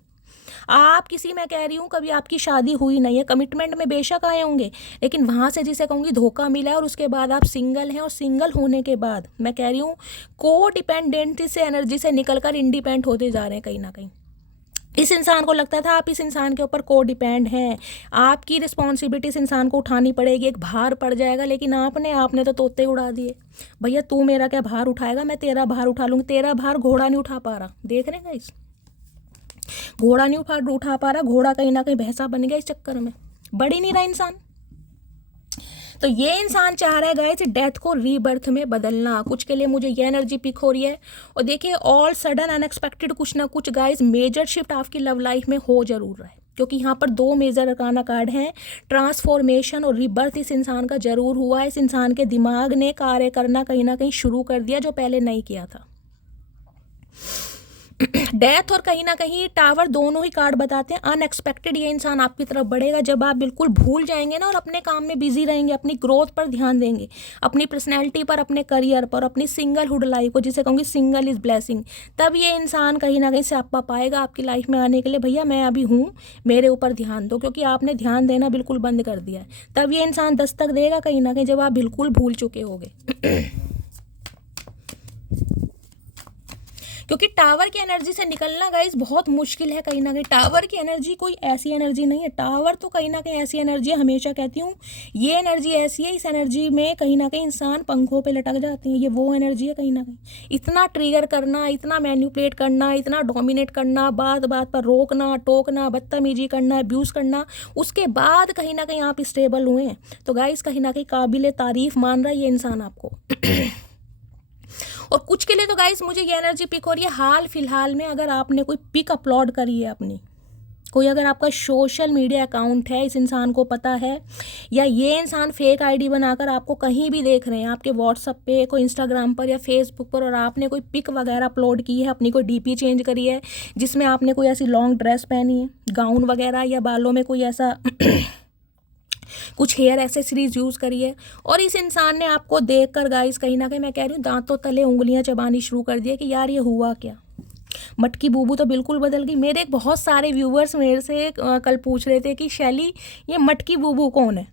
आप किसी, मैं कह रही हूँ कभी आपकी शादी हुई नहीं है, कमिटमेंट में बेशक आए होंगे, लेकिन वहाँ से जिसे कहूँगी धोखा मिला है और उसके बाद आप सिंगल हैं। और सिंगल होने के बाद मैं कह रही हूँ को डिपेंडेंट से एनर्जी से निकलकर इंडिपेंडेंट होते जा रहे हैं कहीं ना कहीं। इस इंसान को लगता था आप इस इंसान के ऊपर को डिपेंड हैं, आपकी रिस्पॉन्सिबिलिटी इस इंसान को उठानी पड़ेगी, एक भार पड़ जाएगा, लेकिन आपने तो तोते उड़ा दिए। भैया तू मेरा क्या भार उठाएगा, मैं तेरा भार उठा लूँगी। तेरा भार घोड़ा नहीं उठा पा रहा, देख रहे हैं गाइस, घोड़ा नहीं उठा पा रहा, घोड़ा कहीं ना कहीं भैंसा बन गया इस चक्कर में, बढ़ ही नहीं रहा इंसान। तो ये इंसान चाह रहा है गाइस डेथ को रीबर्थ में बदलना। कुछ के लिए मुझे ये एनर्जी पिक हो रही है। और देखिए ऑल सडन अनएक्सपेक्टेड कुछ ना कुछ गाइस मेजर शिफ्ट आपकी लव लाइफ में हो जरूर रहा है, क्योंकि यहाँ पर 2 मेजर अरकाना कार्ड हैं। ट्रांसफॉर्मेशन और रीबर्थ इस इंसान का जरूर हुआ है। इस इंसान के दिमाग ने कार्य करना कहीं ना कहीं शुरू कर दिया जो पहले नहीं किया था। डेथ और कहीं ना कहीं टावर दोनों ही कार्ड बताते हैं अनएक्सपेक्टेड ये इंसान आपकी तरफ बढ़ेगा जब आप बिल्कुल भूल जाएंगे ना और अपने काम में बिजी रहेंगे, अपनी ग्रोथ पर ध्यान देंगे, अपनी पर्सनैलिटी पर, अपने करियर पर, अपनी सिंगलहुड लाइफ को, जिसे कहूँगी सिंगल इज ब्लेसिंग। तब ये इंसान कहीं ना कहीं स्यापा पाएगा आपकी लाइफ में आने के लिए, भैया मैं अभी हूँ, मेरे ऊपर ध्यान दो, क्योंकि आपने ध्यान देना बिल्कुल बंद कर दिया है। तब ये इंसान दस्तक देगा कहीं ना कहीं जब आप बिल्कुल भूल चुके होगे। क्योंकि टावर की एनर्जी से निकलना गाइस बहुत मुश्किल है कहीं ना कहीं। टावर की एनर्जी कोई ऐसी एनर्जी नहीं है, टावर तो कहीं ना कहीं ऐसी एनर्जी है, हमेशा कहती हूँ ये एनर्जी ऐसी है, इस एनर्जी में कहीं ना कहीं इंसान पंखों पे लटक जाते हैं। ये वो एनर्जी है कहीं ना कहीं, इतना ट्रिगर करना, इतना मैनिपुलेट करना, इतना डोमिनेट करना, बात बात पर रोकना टोकना, बदतमीजी करना, अब्यूज़ करना, उसके बाद कहीं ना कहीं आप स्टेबल हुए हैं। तो गाइस कहीं ना कहीं काबिल तारीफ मान रहा है ये इंसान आपको। और कुछ के लिए तो गाइस मुझे ये एनर्जी पिक हो रही है हाल फिलहाल में, अगर आपने कोई पिक अपलोड करी है अपनी, कोई अगर आपका सोशल मीडिया अकाउंट है, इस इंसान को पता है, या ये इंसान फेक आईडी बनाकर आपको कहीं भी देख रहे हैं, आपके व्हाट्सअप पे, कोई इंस्टाग्राम पर या फेसबुक पर, और आपने कोई पिक वगैरह अपलोड की है, अपनी कोई डीपी चेंज करी है जिसमें आपने कोई ऐसी लॉन्ग ड्रेस पहनी है, गाउन वगैरह, या बालों में कोई ऐसा कुछ हेयर एसेसरीज यूज़ करी है, और इस इंसान ने आपको देखकर गाइस कहीं ना कहीं मैं कह रही हूँ दांतों तले उंगलियां चबानी शुरू कर दिया कि यार ये हुआ क्या। मटकी बूबू तो बिल्कुल बदल गई। मेरे बहुत सारे व्यूवर्स मेरे से कल पूछ रहे थे कि शैली ये मटकी बूबू कौन है।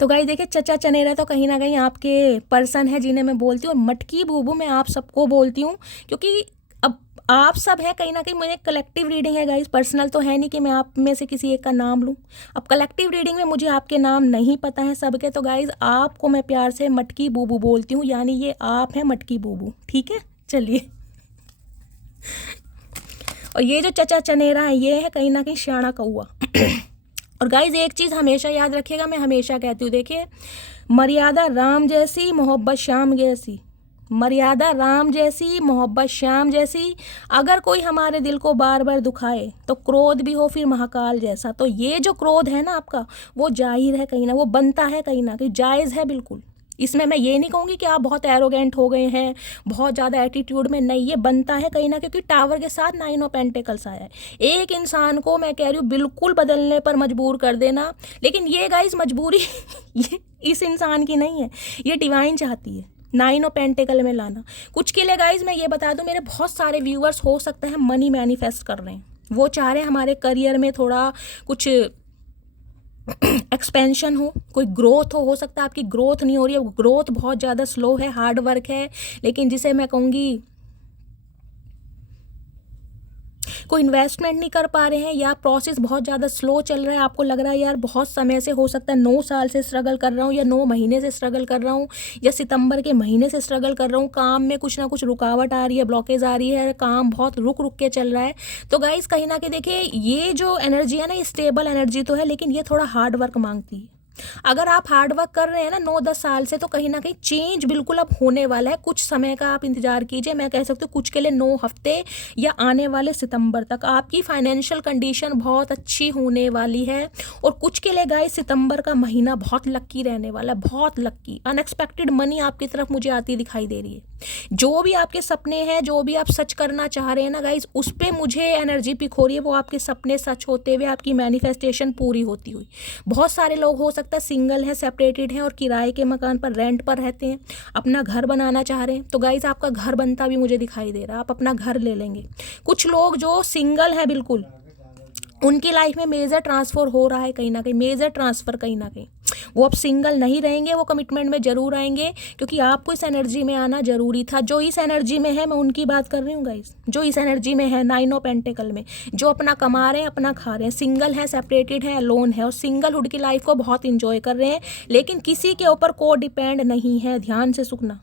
तो गाइस देखिए, चचा चनेरा तो कहीं ना कहीं आपके पर्सन है जिन्हें मैं बोलती हूँ, और मटकी बूबू मैं आप सबको बोलती हूँ क्योंकि अब आप सब है कहीं ना कहीं। मुझे कलेक्टिव रीडिंग है गाइस, पर्सनल तो है नहीं कि मैं आप में से किसी एक का नाम लूँ। अब कलेक्टिव रीडिंग में मुझे आपके नाम नहीं पता है सबके, तो गाइस आपको मैं प्यार से मटकी बूबू बोलती हूँ, यानी ये आप हैं मटकी बूबू, ठीक है। चलिए, और ये जो चचा चनेरा है ये है कहीं ना कहीं श्याणा कौआ। और गाइज एक चीज़ हमेशा याद रखिएगा, मैं हमेशा कहती हूँ, देखिए मर्यादा राम जैसी मोहब्बत श्याम जैसी, मर्यादा राम जैसी मोहब्बत श्याम जैसी। अगर कोई हमारे दिल को बार बार दुखाए तो क्रोध भी हो फिर महाकाल जैसा। तो ये जो क्रोध है ना आपका, वो जाहिर है कहीं ना, वो बनता है कहीं ना कहीं, जायज़ है बिल्कुल। इसमें मैं ये नहीं कहूँगी कि आप बहुत एरोगेंट हो गए हैं, बहुत ज़्यादा एटीट्यूड में, नहीं, ये बनता है कहीं ना, क्योंकि टावर के साथ 9 ऑफ पेंटिकल्स आया है। एक इंसान को मैं कह रही हूँ बिल्कुल बदलने पर मजबूर कर देना, लेकिन ये गाइस मजबूरी ये इस इंसान की नहीं है, ये डिवाइन चाहती है 9 ऑफ पेंटिकल में लाना। कुछ के लिए गाइस मैं ये बता दूँ, मेरे बहुत सारे व्यूअर्स हो सकता है मनी मैनिफेस्ट कर रहे हैं, वो चाह रहे हैं हमारे करियर में थोड़ा कुछ एक्सपेंशन हो, कोई ग्रोथ हो सकता है आपकी ग्रोथ नहीं हो रही है, ग्रोथ बहुत ज़्यादा स्लो है, हार्ड वर्क है, लेकिन जिसे मैं कहूँगी कोई इन्वेस्टमेंट नहीं कर पा रहे हैं, या प्रोसेस बहुत ज़्यादा स्लो चल रहा है, आपको लग रहा है यार बहुत समय से, हो सकता है 9 साल से स्ट्रगल कर रहा हूँ, या 9 महीने से स्ट्रगल कर रहा हूँ, या सितंबर के महीने से स्ट्रगल कर रहा हूँ, काम में कुछ ना कुछ रुकावट आ रही है, ब्लॉकेज आ रही है, काम बहुत रुक रुक के चल रहा है। तो गाइस कहीं ना कहीं देखिए, ये जो एनर्जी है ना, ये स्टेबल एनर्जी तो है, लेकिन ये थोड़ा हार्ड वर्क मांगती है। अगर आप हार्ड वर्क कर रहे हैं ना 9-10 साल से, तो कहीं ना कहीं चेंज बिल्कुल अब होने वाला है। कुछ समय का आप इंतजार कीजिए, मैं कह सकती हूँ कुछ के लिए 9 हफ्ते या आने वाले सितंबर तक आपकी फाइनेंशियल कंडीशन बहुत अच्छी होने वाली है। और कुछ के लिए गाइस सितंबर का महीना बहुत लक्की रहने वाला है, बहुत लक्की, अनएक्सपेक्टेड मनी आपकी तरफ मुझे आती दिखाई दे रही है। जो भी आपके सपने हैं, जो भी आप सच करना चाह रहे हैं ना गाइस, उस पर मुझे एनर्जी पिक हो रही है, वो आपके सपने सच होते हुए, आपकी मैनिफेस्टेशन पूरी होती हुई। बहुत सारे लोग हो सकता है सिंगल है, सेपरेटेड हैं, और किराए के मकान पर, रेंट पर रहते हैं, अपना घर बनाना चाह रहे हैं, तो गाइस आपका घर बनता भी मुझे दिखाई दे रहा है, आप अपना घर ले लेंगे। कुछ लोग जो सिंगल है बिल्कुल, उनकी लाइफ में मेजर ट्रांसफर हो रहा है कहीं ना कहीं, मेजर ट्रांसफ़र कहीं ना कहीं, वो अब सिंगल नहीं रहेंगे, वो कमिटमेंट में ज़रूर आएंगे, क्योंकि आपको इस एनर्जी में आना ज़रूरी था। जो इस एनर्जी में है, मैं उनकी बात कर रही हूँ गाइस, जो इस एनर्जी में है 9 ऑफ पेंटिकल में, जो अपना कमा रहे हैं, अपना खा रहे हैं, सिंगल है, सेपरेटेड है, अलोन है, और सिंगलहुड की लाइफ को बहुत इंजॉय कर रहे हैं, लेकिन किसी के ऊपर को डिपेंड नहीं है। ध्यान से सुनना,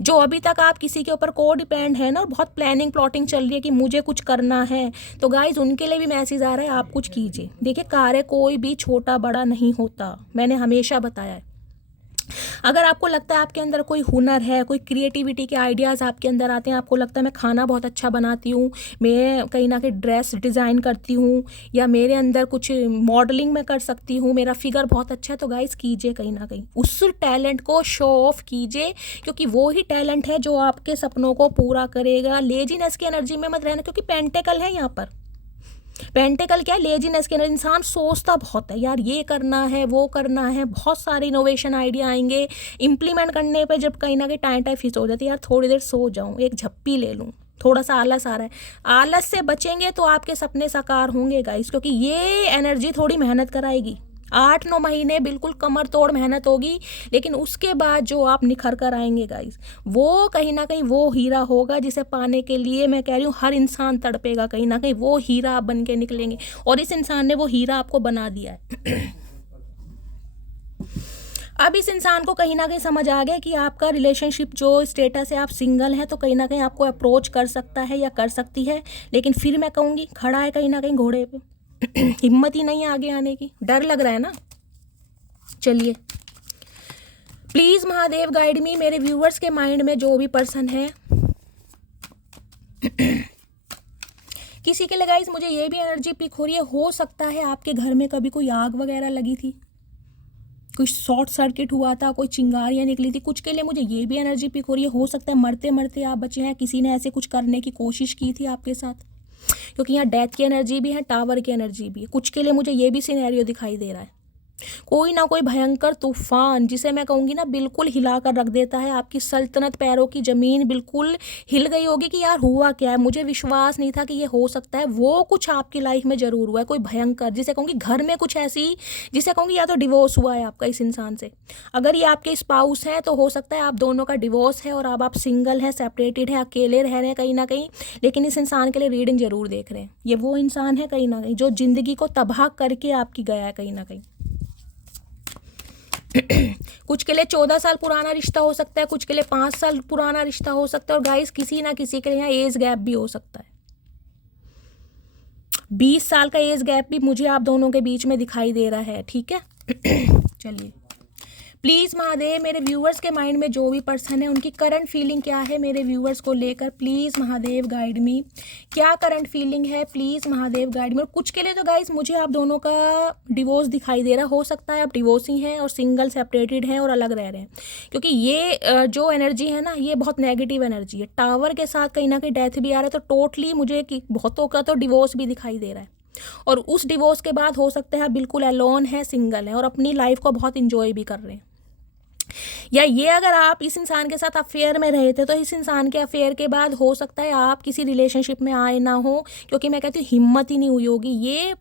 जो अभी तक आप किसी के ऊपर को डिपेंड है ना, और बहुत प्लानिंग प्लॉटिंग चल रही है कि मुझे कुछ करना है, तो गाइज उनके लिए भी मैसेज आ रहा है आप कुछ कीजिए। देखिए कार्य कोई भी छोटा बड़ा नहीं होता, मैंने हमेशा बताया है। अगर आपको लगता है आपके अंदर कोई हुनर है, कोई क्रिएटिविटी के आइडियाज़ आपके अंदर आते हैं, आपको लगता है मैं खाना बहुत अच्छा बनाती हूँ, मैं कहीं ना कहीं ड्रेस डिज़ाइन करती हूँ, या मेरे अंदर कुछ मॉडलिंग में कर सकती हूँ, मेरा फिगर बहुत अच्छा है, तो गाइस कीजिए, कहीं ना कहीं उस टैलेंट को शो ऑफ कीजिए, क्योंकि वो ही टैलेंट है जो आपके सपनों को पूरा करेगा। लेजीनेस की एनर्जी में मत रहना, क्योंकि पेंटेकल है यहाँ पर। पेंटिकल क्या, लेजीनेस के अंदर इंसान सोचता बहुत है, यार ये करना है, वो करना है, बहुत सारे इनोवेशन आइडिया आएंगे, इम्प्लीमेंट करने पे जब कहीं ना कहीं टाइम फिक्स हो जाती है, यार थोड़ी देर सो जाऊँ, एक झप्पी ले लूँ, थोड़ा सा आलस आ रहा है, आलस से बचेंगे तो आपके सपने साकार होंगे गाइस, क्योंकि ये एनर्जी थोड़ी मेहनत कराएगी। 8-9 महीने बिल्कुल कमर तोड़ मेहनत होगी, लेकिन उसके बाद जो आप निखर कर आएंगे गाइस, वो कहीं ना कहीं वो हीरा होगा जिसे पाने के लिए मैं कह रही हूँ हर इंसान तड़पेगा, कहीं ना कहीं वो हीरा आप बन के निकलेंगे, और इस इंसान ने वो हीरा आपको बना दिया है। अब इस इंसान को कहीं ना कहीं समझ आ गया कि आपका रिलेशनशिप जो स्टेटस है, आप सिंगल हैं, तो कहीं ना कहीं आपको अप्रोच कर सकता है या कर सकती है, लेकिन फिर मैं कहूँगी खड़ा है कहीं ना कहीं घोड़े पे, हिम्मत ही नहीं है आगे आने की, डर लग रहा है ना। चलिए प्लीज़ महादेव गाइड मी, मेरे व्यूअर्स के माइंड में जो भी पर्सन है किसी के लिए गाइस मुझे ये भी एनर्जी पिक हो रही है, हो सकता है आपके घर में कभी कोई आग वगैरह लगी थी, कोई शॉर्ट सर्किट हुआ था, कोई चिंगारियाँ निकली थी। कुछ के लिए मुझे ये भी एनर्जी पिक हो रही है, हो सकता है मरते मरते आप बचे हैं, किसी ने ऐसे कुछ करने की कोशिश की थी आपके साथ, क्योंकि यहाँ डेथ की एनर्जी भी है, टावर की एनर्जी भी है। कुछ के लिए मुझे ये भी सिनेरियो दिखाई दे रहा है, कोई ना कोई भयंकर तूफान जिसे मैं कहूँगी ना बिल्कुल हिला कर रख देता है, आपकी सल्तनत, पैरों की ज़मीन बिल्कुल हिल गई होगी कि यार हुआ क्या है, मुझे विश्वास नहीं था कि ये हो सकता है। वो कुछ आपकी लाइफ में ज़रूर हुआ है, कोई भयंकर, जिसे कहूँगी घर में कुछ ऐसी, जिसे कहूँगी या तो डिवोर्स हुआ है आपका इस इंसान से। अगर ये आपके स्पाउस हैं तो हो सकता है आप दोनों का डिवोर्स है और अब आप सिंगल हैं, सेपरेटेड हैं, अकेले रह रहे हैं कहीं ना कहीं, लेकिन इस इंसान के लिए रीडिंग ज़रूर देख रहे हैं। ये वो इंसान है कहीं ना कहीं जो ज़िंदगी को तबाह करके आपकी गया है कहीं ना कहीं। कुछ के लिए 14 साल पुराना रिश्ता हो सकता है, कुछ के लिए 5 साल पुराना रिश्ता हो सकता है, और गाइस किसी ना किसी के लिए यहाँ एज गैप भी हो सकता है। 20 साल का एज गैप भी मुझे आप दोनों के बीच में दिखाई दे रहा है, ठीक है। चलिए प्लीज़ महादेव, मेरे व्यूअर्स के माइंड में जो भी पर्सन है उनकी करंट फीलिंग क्या है मेरे व्यूअर्स को लेकर, प्लीज़ महादेव गाइड मी। क्या करंट फीलिंग है, प्लीज़ महादेव गाइड मी। और कुछ के लिए तो गाइस मुझे आप दोनों का डिवोर्स दिखाई दे रहा, हो सकता है आप डिवोर्सी हैं और सिंगल, सेपरेटेड हैं और अलग रह रहे हैं, क्योंकि ये जो एनर्जी है ना ये बहुत नेगेटिव एनर्जी है। टावर के साथ कहीं ना कहीं डेथ भी आ रहा है, तो टोटली मुझे बहुतों का तो डिवोर्स भी दिखाई दे रहा है, और उस डिवोर्स के बाद हो सकता है बिल्कुल अलोन है, सिंगल है और अपनी लाइफ को बहुत इंजॉय भी कर रहे हैं। या ये अगर आप इस इंसान के साथ अफेयर में रहे थे तो इस इंसान के अफेयर के बाद हो सकता है आप किसी रिलेशनशिप में आए ना हो, क्योंकि मैं कहती हूँ हिम्मत ही नहीं हुई होगी। ये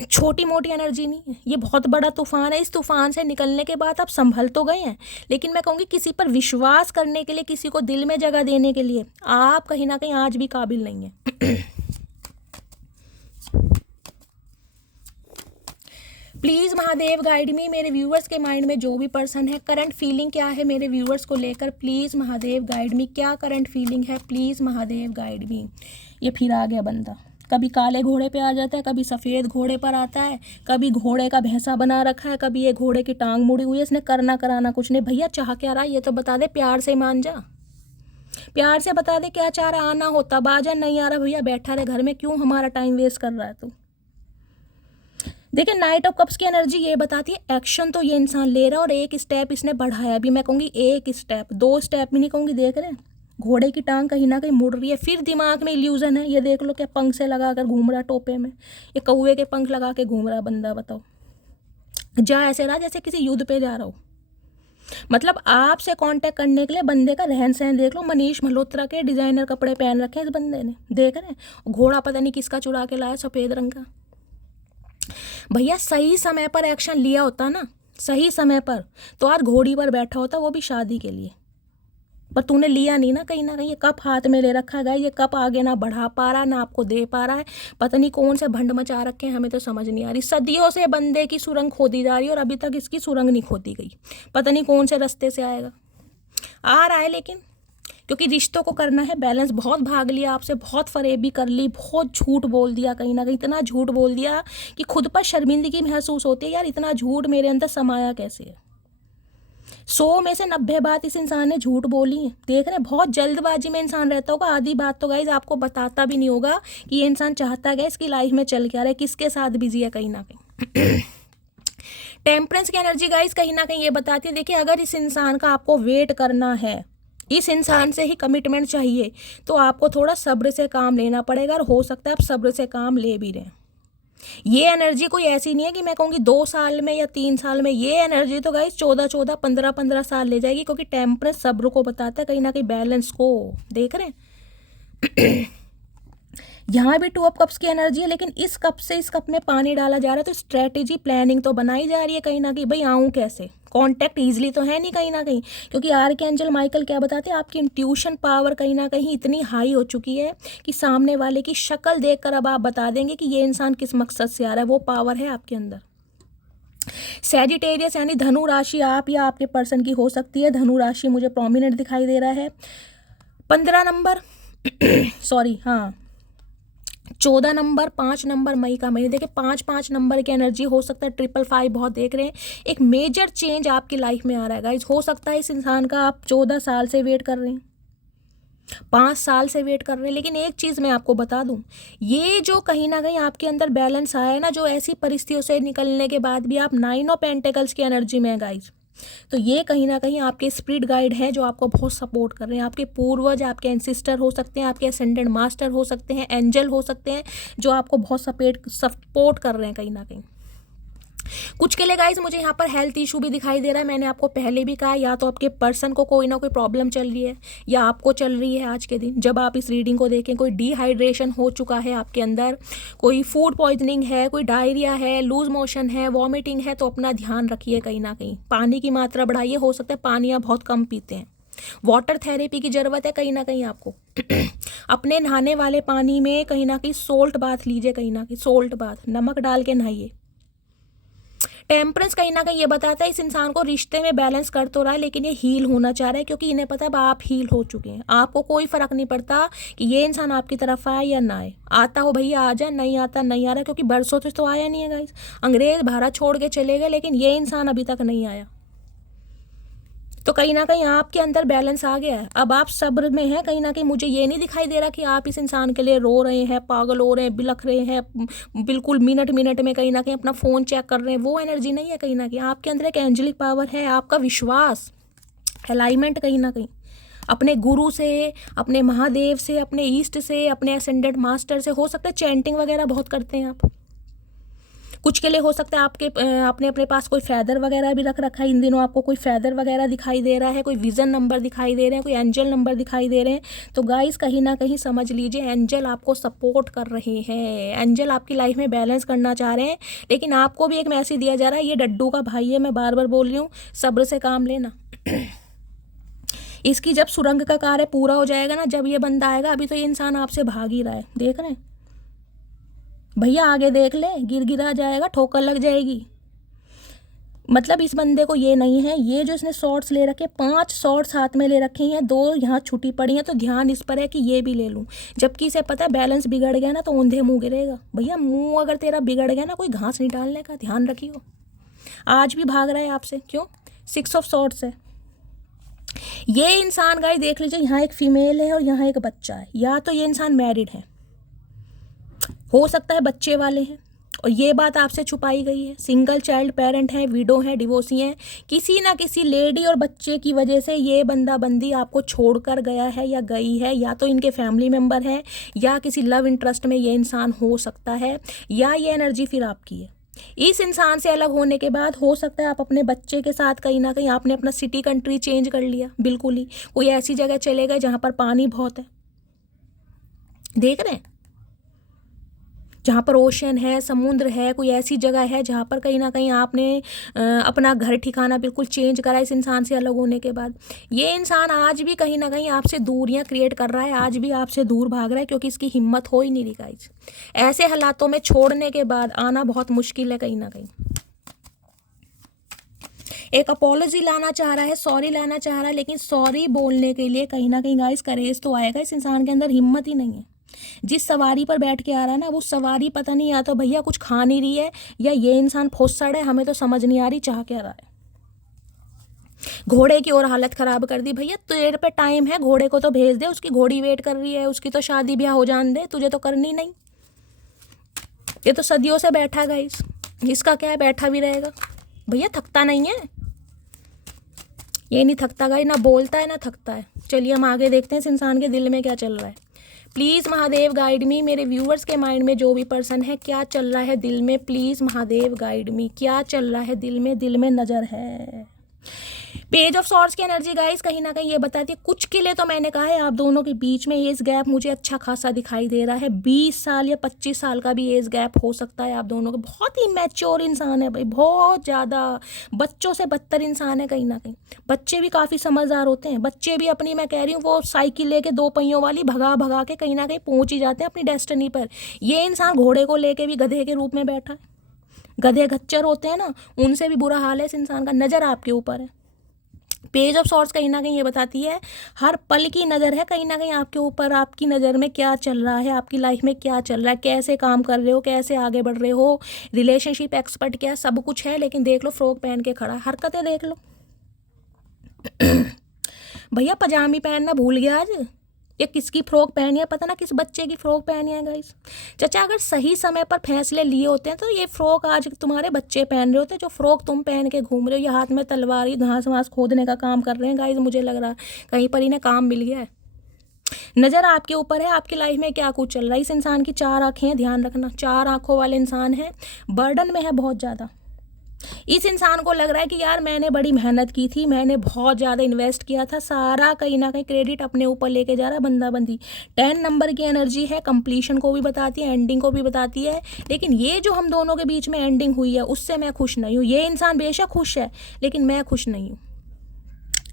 छोटी मोटी एनर्जी नहीं है, ये बहुत बड़ा तूफान है। इस तूफान से निकलने के बाद आप संभल तो गए हैं, लेकिन मैं कहूँगी किसी पर विश्वास करने के लिए, किसी को दिल में जगह देने के लिए आप कहीं ना कहीं आज भी काबिल नहीं है। प्लीज़ महादेव गाइड मी, मेरे व्यूअर्स के माइंड में जो भी पर्सन है करंट फीलिंग क्या है मेरे व्यूअर्स को लेकर, प्लीज़ महादेव गाइड मी। क्या करंट फीलिंग है, प्लीज़ महादेव गाइड मी। ये फिर आ गया बंदा, कभी काले घोड़े पे आ जाता है, कभी सफ़ेद घोड़े पर आता है, कभी घोड़े का भैंसा बना रखा है, कभी ये घोड़े की टांग मुड़ी हुई है। इसने करना कराना कुछ नहीं। भैया चाह क्या रहा है ये तो बता दे, प्यार से मान जा, प्यार से बता दे क्या चाह रहा। आना होता बाजा, नहीं आ रहा भैया बैठा रहे घर में, क्यों हमारा टाइम वेस्ट कर रहा है तू। देखिए नाइट ऑफ कप्स की एनर्जी ये बताती है एक्शन तो ये इंसान ले रहा है और एक स्टेप इसने बढ़ाया भी, मैं कहूँगी एक स्टेप, 2 स्टेप भी नहीं कहूँगी। देख रहे हैं घोड़े की टांग कहीं ना कहीं मुड़ रही है, फिर दिमाग में इल्यूजन है। ये देख लो क्या पंख से लगा कर घूम रहा टोपे में, ये कौवे के पंख लगा के घूम रहा बंदा। बताओ, जा ऐसे रहा जैसे किसी युद्ध पे जा रहा हो। मतलब आपसे कांटेक्ट करने के लिए बंदे का रहन सहन देख लो, मनीष मल्होत्रा के डिजाइनर कपड़े पहन रखे हैं इस बंदे ने। देख रहे हैं घोड़ा पता नहीं किसका चुरा के लाया, सफ़ेद रंग का। भैया सही समय पर एक्शन लिया होता ना, सही समय पर, तो आज घोड़ी पर बैठा होता, वो भी शादी के लिए, पर तूने लिया नहीं ना कहीं ना कहीं। ये कप हाथ में ले रखा है, ये कप आगे ना बढ़ा पा रहा ना आपको दे पा रहा है। पता नहीं कौन से भंड मचा रखे हैं, हमें तो समझ नहीं आ रही। सदियों से बंदे की सुरंग खोदी जा रही है और अभी तक इसकी सुरंग नहीं खोदी गई। पता नहीं कौन से रास्ते से आएगा, आ रहा है, लेकिन क्योंकि रिश्तों को करना है बैलेंस। बहुत भाग लिया आपसे, बहुत फरेबी कर ली, बहुत झूठ बोल दिया कहीं ना कहीं, इतना झूठ बोल दिया कि खुद पर शर्मिंदगी महसूस होती है। यार इतना झूठ मेरे अंदर समाया कैसे है। 100 में से 90 बात इस इंसान ने झूठ बोली है। देख रहे हैं बहुत जल्दबाजी में इंसान रहता होगा, आधी बात तो गाइज आपको बताता भी नहीं होगा कि ये इंसान चाहता है इसकी लाइफ में चल क्या रहा है, किसके साथ बिजी है कहीं ना कहीं। टेम्परेंस की एनर्जी गाइज कहीं ना कहीं ये बताती है, देखिए अगर इस इंसान का आपको वेट करना है, इस इंसान से ही कमिटमेंट चाहिए, तो आपको थोड़ा सब्र से काम लेना पड़ेगा, और हो सकता है आप सब्र से काम ले भी रहे हैं। ये एनर्जी कोई ऐसी नहीं है कि मैं कहूँगी 2 साल में या 3 साल में, ये एनर्जी तो गाइस 14-14, 15-15 साल ले जाएगी, क्योंकि टेम्परेंस सब्र को बताता है कहीं ना कहीं, बैलेंस को। देख रहे हैं यहाँ भी 2 ऑफ कप्स की एनर्जी है, लेकिन इस कप से इस कप में पानी डाला जा रहा है, तो स्ट्रेटेजी प्लानिंग तो बनाई जा रही है कहीं ना कहीं। भाई आऊँ कैसे, कांटेक्ट ईजिली तो है नहीं कहीं ना कहीं, क्योंकि आर्कएंजल माइकल क्या बताते हैं, आपकी इंट्यूशन पावर कहीं ना कहीं इतनी हाई हो चुकी है कि सामने वाले की शक्ल देखकर अब आप बता देंगे कि ये इंसान किस मकसद से आ रहा है। वो पावर है आपके अंदर। सैजिटेरियस यानी धनु राशि आप या आपके पर्सन की हो सकती है। धनु राशि मुझे प्रोमिनेंट दिखाई दे रहा है। 15 नंबर सॉरी हाँ 14 नंबर, 5 नंबर मई का महीने। देखिए 5-5 नंबर की एनर्जी हो सकता है, 555 बहुत देख रहे हैं। एक मेजर चेंज आपकी लाइफ में आ रहा है गाइज। हो सकता है इस इंसान का आप 14 साल से वेट कर रहे हैं, 5 साल से वेट कर रहे हैं। लेकिन एक चीज़ मैं आपको बता दूं, ये जो कहीं ना कहीं आपके अंदर बैलेंस आया है ना, जो ऐसी परिस्थितियों से निकलने के बाद भी आप 9 ऑफ पेंटिकल्स की एनर्जी में है गाइज, तो ये कहीं ना कहीं आपके स्पिरिट गाइड हैं जो आपको बहुत सपोर्ट कर रहे हैं। आपके पूर्वज, आपके एंसिस्टर हो सकते हैं, आपके असेंडेंट मास्टर हो सकते हैं, एंजल हो सकते हैं, जो आपको बहुत सपोर्ट कर रहे हैं कहीं ना कहीं। कुछ के लिए गाइज मुझे यहाँ पर हेल्थ इशू भी दिखाई दे रहा है। मैंने आपको पहले भी कहा, या तो आपके पर्सन को कोई ना कोई प्रॉब्लम चल रही है, या आपको चल रही है आज के दिन। जब आप इस रीडिंग को देखें, कोई डिहाइड्रेशन हो चुका है आपके अंदर, कोई फूड पॉइजनिंग है, कोई डायरिया है, लूज मोशन है, वॉमिटिंग है, तो अपना ध्यान रखिए कहीं ना कहीं। पानी की मात्रा बढ़ाइए, हो सकता है पानी आप बहुत कम पीते हैं। वाटर थेरेपी की ज़रूरत है कहीं ना कहीं आपको। अपने नहाने वाले पानी में कहीं ना कहीं सोल्ट बाथ लीजिए, कहीं ना कहीं सोल्ट बाथ, नमक डाल के नहाइए। टेम्परेंस कहीं ना कहीं ये बताता है इस इंसान को रिश्ते में बैलेंस कर तो रहा है, लेकिन ये हील होना चाह रहा है, क्योंकि इन्हें पता है अब आप हील हो चुके हैं। आपको कोई फर्क नहीं पड़ता कि ये इंसान आपकी तरफ आए या ना आए। आता हो भैया आ जाए, नहीं आता नहीं आ रहा, क्योंकि बरसों से तो आया नहीं है गाइस। अंग्रेज भारत छोड़ के चले गए, लेकिन ये इंसान अभी तक नहीं आया। तो कहीं ना कहीं आपके अंदर बैलेंस आ गया है। अब आप सब्र में हैं कहीं ना कहीं। मुझे ये नहीं दिखाई दे रहा कि आप इस इंसान के लिए रो रहे हैं, पागल हो रहे हैं, बिलख रहे हैं, बिल्कुल मिनट मिनट में कहीं ना कहीं अपना फ़ोन चेक कर रहे हैं। वो एनर्जी नहीं है कहीं ना कहीं। आपके अंदर एक एंजेलिक पावर है, आपका विश्वास, अलाइनमेंट कहीं ना कहीं अपने गुरु से, अपने महादेव से, अपने ईस्ट से, अपने असेंडेंट मास्टर से। हो सकता है चैंटिंग वगैरह बहुत करते हैं आप। कुछ के लिए हो सकता है आपने अपने पास कोई फैदर वगैरह भी रख रखा है। इन दिनों आपको कोई फैदर वगैरह दिखाई दे रहा है, कोई विजन नंबर दिखाई दे रहे हैं, कोई एंजल नंबर दिखाई दे रहे हैं। तो गाइस कहीं ना कहीं समझ लीजिए एंजल आपको सपोर्ट कर रहे हैं। एंजल आपकी लाइफ में बैलेंस करना चाह रहे हैं। लेकिन आपको भी एक मैसेज दिया जा रहा है, ये डड्डू का भाई है, मैं बार बार बोल रही हूँ, सब्र से काम लेना। इसकी जब सुरंग का कार्य पूरा हो जाएगा ना, जब ये बंदा आएगा, अभी तो ये इंसान आपसे भाग ही रहा है, देख रहे हैं भैया, आगे देख ले, गिर गिरा जाएगा, ठोकर लग जाएगी। मतलब इस बंदे को ये नहीं है, ये जो इसने शॉर्ट्स ले रखे, 5 शॉर्ट्स हाथ में ले रखे हैं, 2 यहाँ छुट्टी पड़ी हैं, तो ध्यान इस पर है कि ये भी ले लूँ। जबकि इसे पता है बैलेंस बिगड़ गया ना तो औंधे मुँह गिरेगा। भैया मुँह अगर तेरा बिगड़ गया ना, कोई घास नहीं डालने का, ध्यान रखियो। आज भी भाग रहा है आपसे, क्यों? 6 ऑफ शॉर्ट्स है। ये इंसान गाइस देख लीजिए, यहाँ एक फीमेल है और यहाँ एक बच्चा है। या तो ये इंसान मैरिड है, हो सकता है बच्चे वाले हैं, और ये बात आपसे छुपाई गई है। सिंगल चाइल्ड पेरेंट है, विडो है, डिवोर्सी है। किसी ना किसी लेडी और बच्चे की वजह से ये बंदा बंदी आपको छोड़कर गया है या गई है। या तो इनके फैमिली मेम्बर हैं, या किसी लव इंटरेस्ट में ये इंसान हो सकता है, या ये एनर्जी फिर आपकी है। इस इंसान से अलग होने के बाद हो सकता है आप अपने बच्चे के साथ कहीं ना कहीं आपने अपना सिटी कंट्री चेंज कर लिया। बिल्कुल ही कोई ऐसी जगह चले गए जहाँ पर पानी बहुत है, देख रहे हैं, जहाँ पर ओशन है, समुद्र है, कोई ऐसी जगह है जहाँ पर कहीं ना कहीं आपने अपना घर ठिकाना बिल्कुल चेंज करा इस इंसान से अलग होने के बाद। ये इंसान आज भी कहीं ना कहीं आपसे दूरियां क्रिएट कर रहा है, आज भी आपसे दूर भाग रहा है, क्योंकि इसकी हिम्मत हो ही नहीं रही गाइस। ऐसे हालातों में छोड़ने के बाद आना बहुत मुश्किल है कहीं ना कहीं। एक अपॉलॉजी लाना चाह रहा है, सॉरी लाना चाह रहा है, लेकिन सॉरी बोलने के लिए कहीं ना कहीं गाइस करेज तो आएगा। इस इंसान के अंदर हिम्मत ही नहीं है। जिस सवारी पर बैठ के आ रहा है ना, वो सवारी पता नहीं, या तो भैया कुछ खा नहीं रही है, या ये इंसान फुस्सड़ है, हमें तो समझ नहीं आ रही चाह क्या रहा है। घोड़े की और हालत खराब कर दी। भैया तेरे पे टाइम है, घोड़े को तो भेज दे, उसकी घोड़ी वेट कर रही है, उसकी तो शादी ब्याह हो जान दे, तुझे तो करनी नहीं। ये तो सदियों से बैठा है गाइस, इसका क्या है, बैठा भी रहेगा। भैया थकता नहीं है, ये नहीं थकता गाइस, ना बोलता है ना थकता है। चलिए हम आगे देखते हैं इस इंसान के दिल में क्या चल रहा है। प्लीज़ महादेव गाइड मी। मेरे व्यूअर्स के माइंड में जो भी पर्सन है, क्या चल रहा है दिल में, प्लीज़ महादेव गाइड मी। क्या चल रहा है दिल में? दिल में नज़र है। पेज ऑफ सॉर्ड्स की एनर्जी गाइस कहीं ना कहीं ये बताती है, कुछ के लिए तो मैंने कहा है आप दोनों के बीच में एज गैप मुझे अच्छा खासा दिखाई दे रहा है। 20 साल या 25 साल का भी एज गैप हो सकता है आप दोनों का। बहुत ही मैच्योर इंसान है भाई, बहुत ज़्यादा बच्चों से बदतर इंसान है कहीं ना कहीं। बच्चे भी काफ़ी समझदार होते हैं, बच्चे भी अपनी, मैं कह रही हूँ, वो साइकिल लेके 2 पहियों वाली भगा भगा के कहीं ना कहीं पहुँच ही जाते हैं अपनी डेस्टिनी पर। ये इंसान घोड़े को लेके भी गधे के रूप में बैठा है। गधे खच्चर होते हैं ना, उनसे भी बुरा हाल है इस इंसान का। नज़र आपके ऊपर है। पेज ऑफ सॉर्ड्स कहीं ना कहीं ये बताती है, हर पल की नज़र है कहीं ना कहीं आपके ऊपर। आपकी नज़र में क्या चल रहा है, आपकी लाइफ में क्या चल रहा है, कैसे काम कर रहे हो, कैसे आगे बढ़ रहे हो, रिलेशनशिप एक्सपर्ट क्या, सब कुछ है। लेकिन देख लो फ्रॉक पहन के खड़ा है, हरकतें देख लो। भैया पजामी पहनना भूल गया आज, ये किसकी फ्रॉक पहनी है, पता ना किस बच्चे की फ्रॉक पहनी है गाइस। चाचा अगर सही समय पर फैसले लिए होते हैं तो ये फ्रॉक आज तुम्हारे बच्चे पहन रहे होते, जो फ्रॉक तुम पहन के घूम रहे हो। ये हाथ में तलवार, ये घास वास खोदने का काम कर रहे हैं गाइस। मुझे लग रहा है कहीं पर इन्हें काम मिल गया है। नज़र आपके ऊपर है, आपकी लाइफ में क्या कुछ चल रहा है। इस इंसान की 4 आँखें हैं, ध्यान रखना, 4 आँखों वाले इंसान है, बर्डन में है बहुत ज़्यादा। इस इंसान को लग रहा है कि यार मैंने बड़ी मेहनत की थी, मैंने बहुत ज़्यादा इन्वेस्ट किया था, सारा कहीं ना कहीं क्रेडिट अपने ऊपर लेके जा रहा है बंदा बंदी। 10 नंबर की एनर्जी है, कंप्लीशन को भी बताती है, एंडिंग को भी बताती है। लेकिन ये जो हम दोनों के बीच में एंडिंग हुई है उससे मैं खुश नहीं हूँ। ये इंसान बेशक खुश है लेकिन मैं खुश नहीं हूँ।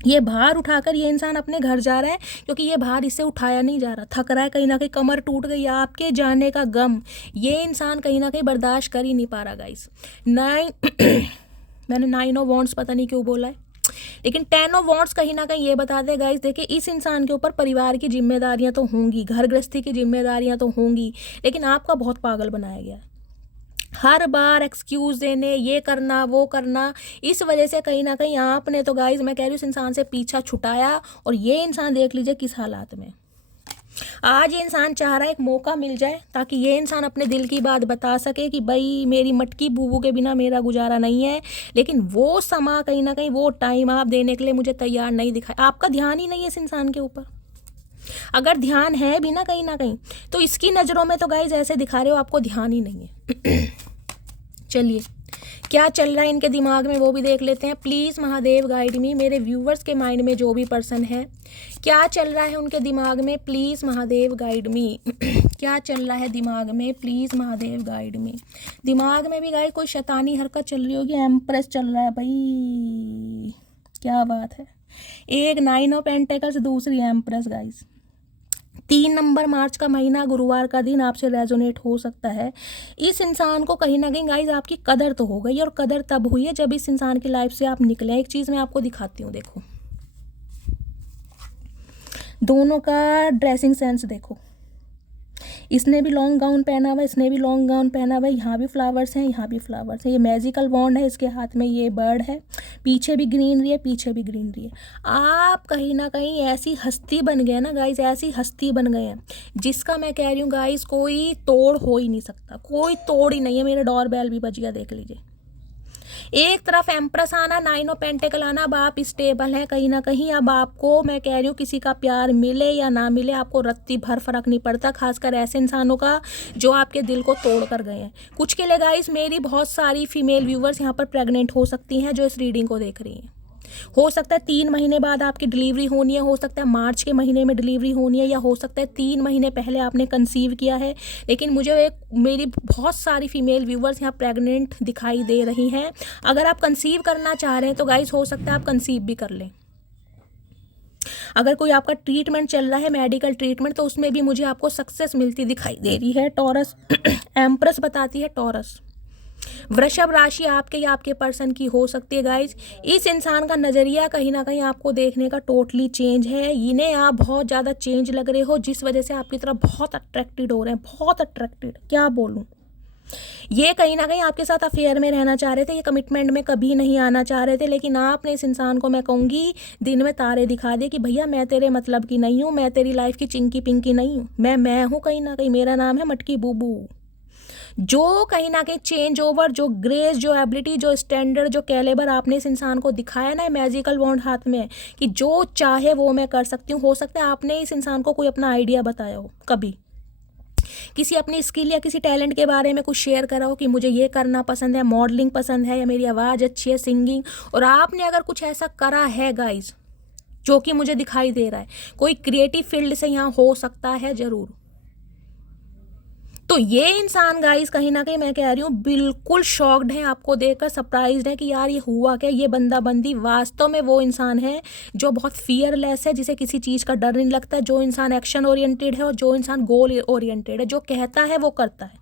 ये भार उठाकर ये इंसान अपने घर जा रहा है क्योंकि ये भार इससे उठाया नहीं जा रहा, थक रहा है, कहीं ना कहीं कमर टूट गई। आपके जाने का गम ये इंसान कहीं ना कहीं बर्दाश्त कर ही नहीं पा रहा गाइस। 9 मैंने 9 ऑफ वॉन्ड्स पता नहीं क्यों बोला है, लेकिन 10 ऑफ वॉन्ड्स कहीं ना कहीं ये बताते हैं गाइस। देखिए इस इंसान के ऊपर परिवार की जिम्मेदारियां तो होंगी, घर गृहस्थी की जिम्मेदारियां तो होंगी, लेकिन आपका बहुत पागल बनाया गया है। हर बार एक्सक्यूज़ देने, ये करना वो करना, इस वजह से कहीं ना कहीं आपने तो गाइज मैं कह रही हूँ इस इंसान से पीछा छुटाया। और ये इंसान देख लीजिए किस हालात में। आज ये इंसान चाह रहा है एक मौका मिल जाए ताकि ये इंसान अपने दिल की बात बता सके कि भाई मेरी मटकी बूबू के बिना मेरा गुजारा नहीं है। लेकिन वो समा कहीं ना कहीं, वो टाइम आप देने के लिए मुझे तैयार नहीं दिखाया। आपका ध्यान ही नहीं है इस इंसान के ऊपर। अगर ध्यान है भी ना कहीं तो इसकी नज़रों में तो गाइज ऐसे दिखा रहे हो आपको ध्यान ही नहीं है। चलिए क्या चल रहा है इनके दिमाग में वो भी देख लेते हैं। प्लीज़ महादेव गाइड मी, मेरे व्यूवर्स के माइंड में जो भी पर्सन है क्या चल रहा है उनके दिमाग में, प्लीज़ महादेव गाइड मी। क्या चल रहा है दिमाग में, प्लीज़ महादेव गाइड मी। दिमाग में भी गाइड कोई शैतानी हरकत चल रही होगी। एम्प्रेस चल रहा है भाई, क्या बात है। एक 9 ऑफ पेंटिकल्स, दूसरी एम्प्रेस गाइस। 3 नंबर मार्च का महीना, गुरुवार का दिन आपसे रेजोनेट हो सकता है। इस इंसान को कहीं ना कहीं गाइज आपकी कदर तो हो गई, और कदर तब हुई है जब इस इंसान की लाइफ से आप निकले। एक चीज़ मैं आपको दिखाती हूँ, देखो दोनों का ड्रेसिंग सेंस देखो। इसने भी लॉन्ग गाउन पहना हुआ है, इसने भी लॉन्ग गाउन पहना हुआ है। यहाँ भी फ्लावर्स हैं, यहाँ भी फ्लावर्स हैं। ये मैजिकल वॉन्ड है, इसके हाथ में ये बर्ड है, पीछे भी ग्रीनरी है, पीछे भी ग्रीनरी है। आप कहीं ना कहीं ऐसी हस्ती बन गए ना गाइस, ऐसी हस्ती बन गए हैं जिसका मैं कह रही हूँ गाइस कोई तोड़ हो ही नहीं सकता, कोई तोड़ ही नहीं है। मेरा डोर बेल भी बज गया, देख लीजिए। एक तरफ एम्प्रेस आना, 9 ऑफ पेंटिकल आना, अब आप स्टेबल हैं कहीं ना कहीं। अब आपको मैं कह रही हूँ किसी का प्यार मिले या ना मिले आपको रत्ती भर फर्क नहीं पड़ता, खासकर ऐसे इंसानों का जो आपके दिल को तोड़ कर गए हैं। कुछ के लिए गाइस मेरी बहुत सारी फीमेल व्यूवर्स यहाँ पर प्रेग्नेंट हो सकती हैं जो इस रीडिंग को देख रही हैं। हो सकता है 3 महीने बाद आपकी डिलीवरी होनी है, हो सकता है मार्च के महीने में डिलीवरी होनी है, या हो सकता है 3 महीने पहले आपने कंसीव किया है। लेकिन मुझे मेरी बहुत सारी फीमेल व्यूवर्स यहाँ प्रेग्नेंट दिखाई दे रही हैं। अगर आप कंसीव करना चाह रहे हैं तो गाइस हो सकता है आप कंसीव भी कर लें। अगर कोई आपका ट्रीटमेंट चल रहा है, मेडिकल ट्रीटमेंट, तो उसमें भी मुझे आपको सक्सेस मिलती दिखाई दे रही है। टॉरस एम्प्रेस बताती है टॉरस। वृषभ राशि आपके या आपके पर्सन की हो सकती है गाइज। इस इंसान का नज़रिया कहीं ना कहीं आपको देखने का टोटली चेंज है। इन्हें आप बहुत ज़्यादा चेंज लग रहे हो, जिस वजह से आपकी तरफ बहुत अट्रैक्टेड हो रहे हैं, बहुत अट्रैक्टेड, क्या बोलूँ। ये कहीं ना कहीं आपके साथ अफेयर में रहना चाह रहे थे, ये कमिटमेंट में कभी नहीं आना चाह रहे थे। लेकिन आपने इस इंसान को मैं कहूँगी दिन में तारे दिखा दे कि भैया मैं तेरे मतलब की नहीं हूँ, मैं तेरी लाइफ की चिंकी पिंकी नहीं हूँ, मैं हूँ कहीं ना कहीं, मेरा नाम है मटकी बूबू। जो कहीं ना कहीं चेंज ओवर, जो ग्रेस, जो एबिलिटी, जो स्टैंडर्ड, जो कैलेबर आपने इस इंसान को दिखाया ना मैजिकल वॉन्ड हाथ में, कि जो चाहे वो मैं कर सकती हूँ। हो सकता है आपने इस इंसान को कोई अपना आइडिया बताया हो, कभी किसी अपनी स्किल या किसी टैलेंट के बारे में कुछ शेयर करा हो कि मुझे ये करना पसंद है, मॉडलिंग पसंद है, या मेरी आवाज़ अच्छी है, सिंगिंग, और आपने अगर कुछ ऐसा करा है गाइज जो कि मुझे दिखाई दे रहा है, कोई क्रिएटिव फील्ड से यहाँ हो सकता है ज़रूर। तो ये इंसान गाइस कहीं ना कहीं मैं कह रही हूँ बिल्कुल शॉक्ड है, आपको देखकर सरप्राइज्ड है कि यार ये हुआ क्या। ये बंदा बंदी वास्तव में वो इंसान है जो बहुत फियरलेस है, जिसे किसी चीज़ का डर नहीं लगता, जो इंसान एक्शन ओरिएंटेड है और जो इंसान गोल ओरिएंटेड है, जो कहता है वो करता है।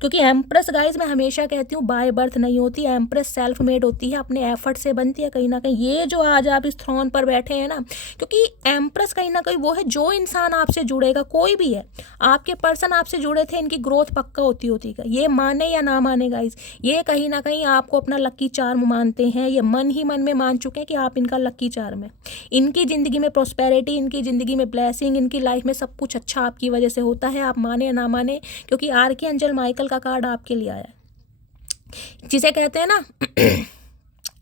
क्योंकि एम्प्रेस गाइज मैं हमेशा कहती हूँ बाय बर्थ नहीं होती, एम्प्रेस सेल्फ मेड होती है, अपने एफर्ट से बनती है कहीं ना कहीं। ये जो आज आप इस थ्रोन पर बैठे हैं ना, क्योंकि एम्प्रेस कहीं ना कहीं वो है जो इंसान आपसे जुड़ेगा, कोई भी है, आपके पर्सन आपसे जुड़े थे, इनकी ग्रोथ पक्का होती है, ये माने या ना माने गाइज, ये कहीं ना कहीं आपको अपना लक्की चार्म मानते हैं, ये मन ही मन में मान चुके हैं कि आप इनका लक्की चार्म है। इनकी ज़िंदगी में प्रॉस्पेरिटी, इनकी ज़िंदगी में ब्लेसिंग, इनकी लाइफ में सब कुछ अच्छा आपकी वजह से होता है, आप माने या ना माने, क्योंकि आर्कएंजल माइकल का कार्ड आपके लिए आया है, जिसे कहते हैं ना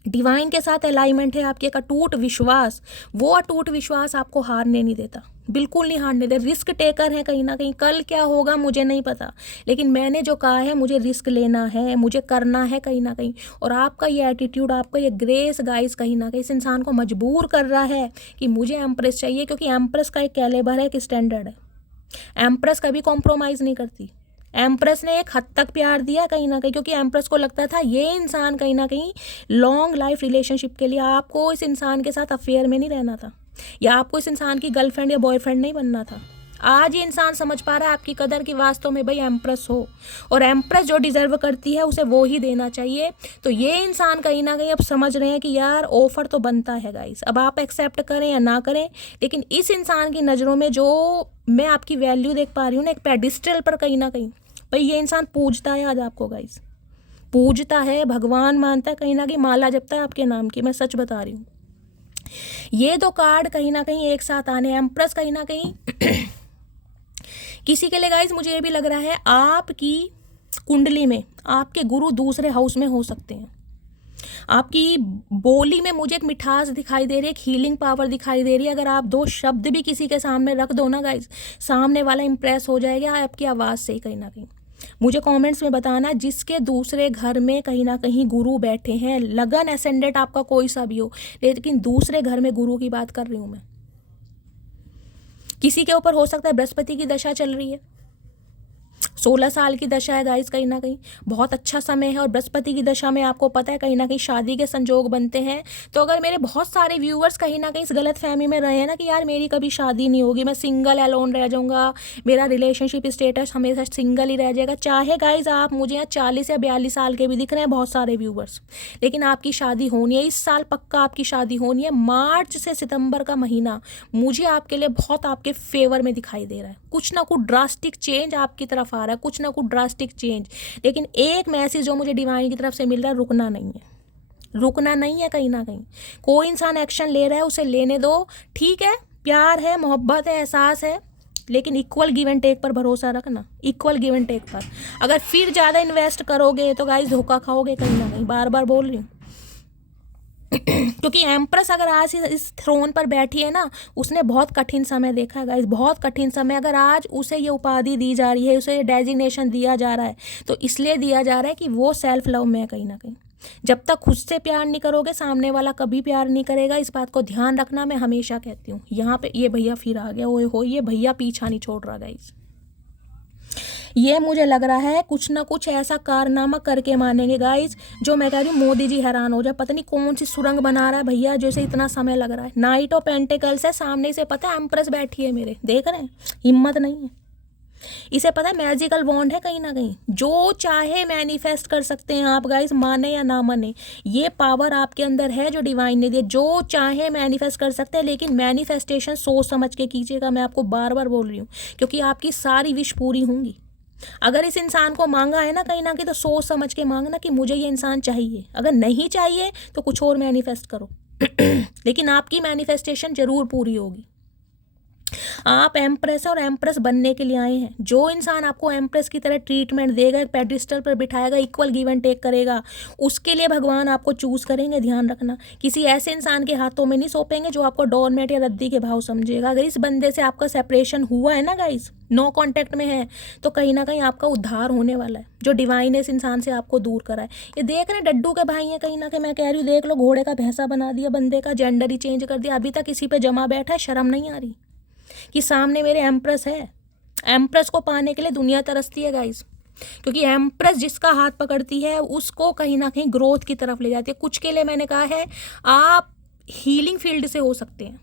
डिवाइन के साथ अलाइनमेंट है आपके, एक अटूट विश्वास, वो अटूट विश्वास आपको हारने नहीं देता, बिल्कुल नहीं हारने दे। रिस्क टेकर है कहीं ना कहीं, कल क्या होगा मुझे नहीं पता, लेकिन मैंने जो कहा है मुझे रिस्क लेना है, मुझे करना है कहीं ना कहीं। और आपका ये एटीट्यूड, आपका ये ग्रेस गाइस कहीं ना कहीं इस इंसान को मजबूर कर रहा है कि मुझे एम्प्रेस चाहिए, क्योंकि एम्प्रेस का एक कैलेबर है, एक स्टैंडर्ड है। एम्प्रेस कभी कॉम्प्रोमाइज़ नहीं करती। एम्प्रेस ने एक हद तक प्यार दिया कहीं ना कहीं, क्योंकि एम्प्रेस को लगता था ये इंसान कहीं ना कहीं लॉन्ग लाइफ रिलेशनशिप के लिए, आपको इस इंसान के साथ अफेयर में नहीं रहना था, या आपको इस इंसान की गर्लफ्रेंड या बॉयफ्रेंड नहीं बनना था। आज ये इंसान समझ पा रहा है आपकी कदर की वास्तव में भाई एम्प्रेस हो, और एम्प्रेस जो डिजर्व करती है उसे वो ही देना चाहिए। तो ये इंसान कहीं ना कहीं अब समझ रहे हैं कि यार ऑफर तो बनता है गाइस, अब आप एक्सेप्ट करें या ना करें, लेकिन इस इंसान की नज़रों में जो मैं आपकी वैल्यू देख पा रही हूँ ना, एक पेडिस्टल पर कहीं ना कहीं भाई ये इंसान पूजता है आज आपको गाइस, पूजता है, भगवान मानता है, कहीं ना कहीं माला जपता है आपके नाम की, मैं सच बता रही हूँ। ये दो कार्ड कहीं ना कहीं एक साथ आने, एम्प्रेस कहीं ना कहीं किसी के लिए गाइस मुझे ये भी लग रहा है आपकी कुंडली में आपके गुरु दूसरे हाउस में हो सकते हैं। आपकी बोली में मुझे एक मिठास दिखाई दे रही है, एक हीलिंग पावर दिखाई दे रही है। अगर आप दो शब्द भी किसी के सामने रख दो ना गाइस, सामने वाला इंप्रेस हो जाएगा आपकी आवाज़ से कहीं ना कहीं। मुझे कमेंट्स में बताना जिसके दूसरे घर में कहीं ना कहीं गुरु बैठे हैं, लगन एसेंडेंट आपका कोई सा भी हो, लेकिन दूसरे घर में गुरु की बात कर रही हूँ मैं। किसी के ऊपर हो सकता है बृहस्पति की दशा चल रही है, 16 साल की दशा है गाइस, कहीं ना कहीं बहुत अच्छा समय है। और बृहस्पति की दशा में आपको पता है कहीं ना कहीं शादी के संजोग बनते हैं। तो अगर मेरे बहुत सारे व्यूअर्स कहीं ना कहीं इस गलत फहमी में रहे हैं ना कि यार मेरी कभी शादी नहीं होगी, मैं सिंगल एलोन रह जाऊंगा, मेरा रिलेशनशिप स्टेटस हमेशा सिंगल ही रह जाएगा, चाहे गाइज आप मुझे यहाँ 40 या 42 साल के भी दिख रहे हैं बहुत सारे व्यूअर्स, लेकिन आपकी शादी होनी है इस साल, पक्का आपकी शादी होनी है। मार्च से सितंबर का महीना मुझे आपके लिए बहुत आपके फेवर में दिखाई दे रहा है, कुछ ना कुछ ड्रास्टिक चेंज आपकी तरफ आ रहा है, कुछ ना कुछ ड्रास्टिक चेंज। लेकिन एक मैसेज जो मुझे डिवाइन की तरफ से मिल रहा है, रुकना नहीं है, रुकना नहीं है कहीं ना कहीं। कोई इंसान एक्शन ले रहा है उसे लेने दो, ठीक है, प्यार है, मोहब्बत है, एहसास है, लेकिन इक्वल गिव एंड टेक पर भरोसा रखना, इक्वल गिव एंड टेक पर। अगर फिर ज़्यादा इन्वेस्ट करोगे तो गाइस धोखा खाओगे कहीं ना कहीं, बार बार बोल रही हूँ। क्योंकि एम्प्रेस अगर आज इस थ्रोन पर बैठी है ना, उसने बहुत कठिन समय देखा है गाइस, बहुत कठिन समय। अगर आज उसे ये उपाधि दी जा रही है, उसे ये डेजिग्नेशन दिया जा रहा है, तो इसलिए दिया जा रहा है कि वो सेल्फ लव में है कहीं ना कहीं। जब तक खुद से प्यार नहीं करोगे, सामने वाला कभी प्यार नहीं करेगा, इस बात को ध्यान रखना, मैं हमेशा कहती हूँ। यहाँ पे ये भैया फिर आ गया, ओए हो, ये भैया पीछा नहीं छोड़ रहा गाइस। ये मुझे लग रहा है कुछ ना कुछ ऐसा कारनामा करके मानेंगे गाइस, जो मैं कह रही हूँ मोदी जी हैरान हो जाए, पता नहीं कौन सी सुरंग बना रहा है भैया जैसे इतना समय लग रहा है। नाइट ऑफ पेंटिकल्स है सामने से, पता है एम्प्रेस बैठी है मेरे, देख रहे हैं, हिम्मत नहीं है इसे, पता है मैजिकल वॉन्ड है कहीं ना कहीं, जो चाहे मैनिफेस्ट कर सकते हैं आप गाइस, माने या ना माने, ये पावर आपके अंदर है जो डिवाइन ने दिया, जो चाहे मैनिफेस्ट कर सकते हैं। लेकिन मैनिफेस्टेशन सोच समझ के कीजिएगा, मैं आपको बार बार बोल रही हूँ, क्योंकि आपकी सारी विश पूरी होंगी। अगर इस इंसान को मांगा है ना कहीं ना कहीं, तो सोच समझ के मांगना कि मुझे ये इंसान चाहिए, अगर नहीं चाहिए तो कुछ और मैनिफेस्ट करो लेकिन आपकी मैनिफेस्टेशन जरूर पूरी होगी। आप एम्प्रेस और एम्प्रेस बनने के लिए आए हैं। जो इंसान आपको एम्प्रेस की तरह ट्रीटमेंट देगा, एक पेडिस्टल पर बिठाएगा, इक्वल गिव एंड टेक करेगा, उसके लिए भगवान आपको चूज करेंगे, ध्यान रखना। किसी ऐसे इंसान के हाथों में नहीं सौंपेंगे जो आपको डोरमेट या रद्दी के भाव समझेगा। अगर इस बंदे से आपका सेपरेशन हुआ है ना गाइस, नो कॉन्टैक्ट में है, तो कहीं ना कहीं आपका उद्धार होने वाला है, जो डिवाइन इस इंसान से आपको दूर कराए। ये देख रहे हैं डड्डू के भाई हैं कहीं ना कहीं, मैं कह रही हूँ देख लो, घोड़े का भैंसा बना दिया, बंदे का जेंडर ही चेंज कर दिया, अभी तक इसी पे जमा बैठा है, शर्म नहीं आ रही कि सामने मेरे एम्प्रेस है। एम्प्रेस को पाने के लिए दुनिया तरसती है गाइस, क्योंकि एम्प्रेस जिसका हाथ पकड़ती है उसको कहीं ना कहीं ग्रोथ की तरफ ले जाती है। कुछ के लिए मैंने कहा है आप हीलिंग फील्ड से हो सकते हैं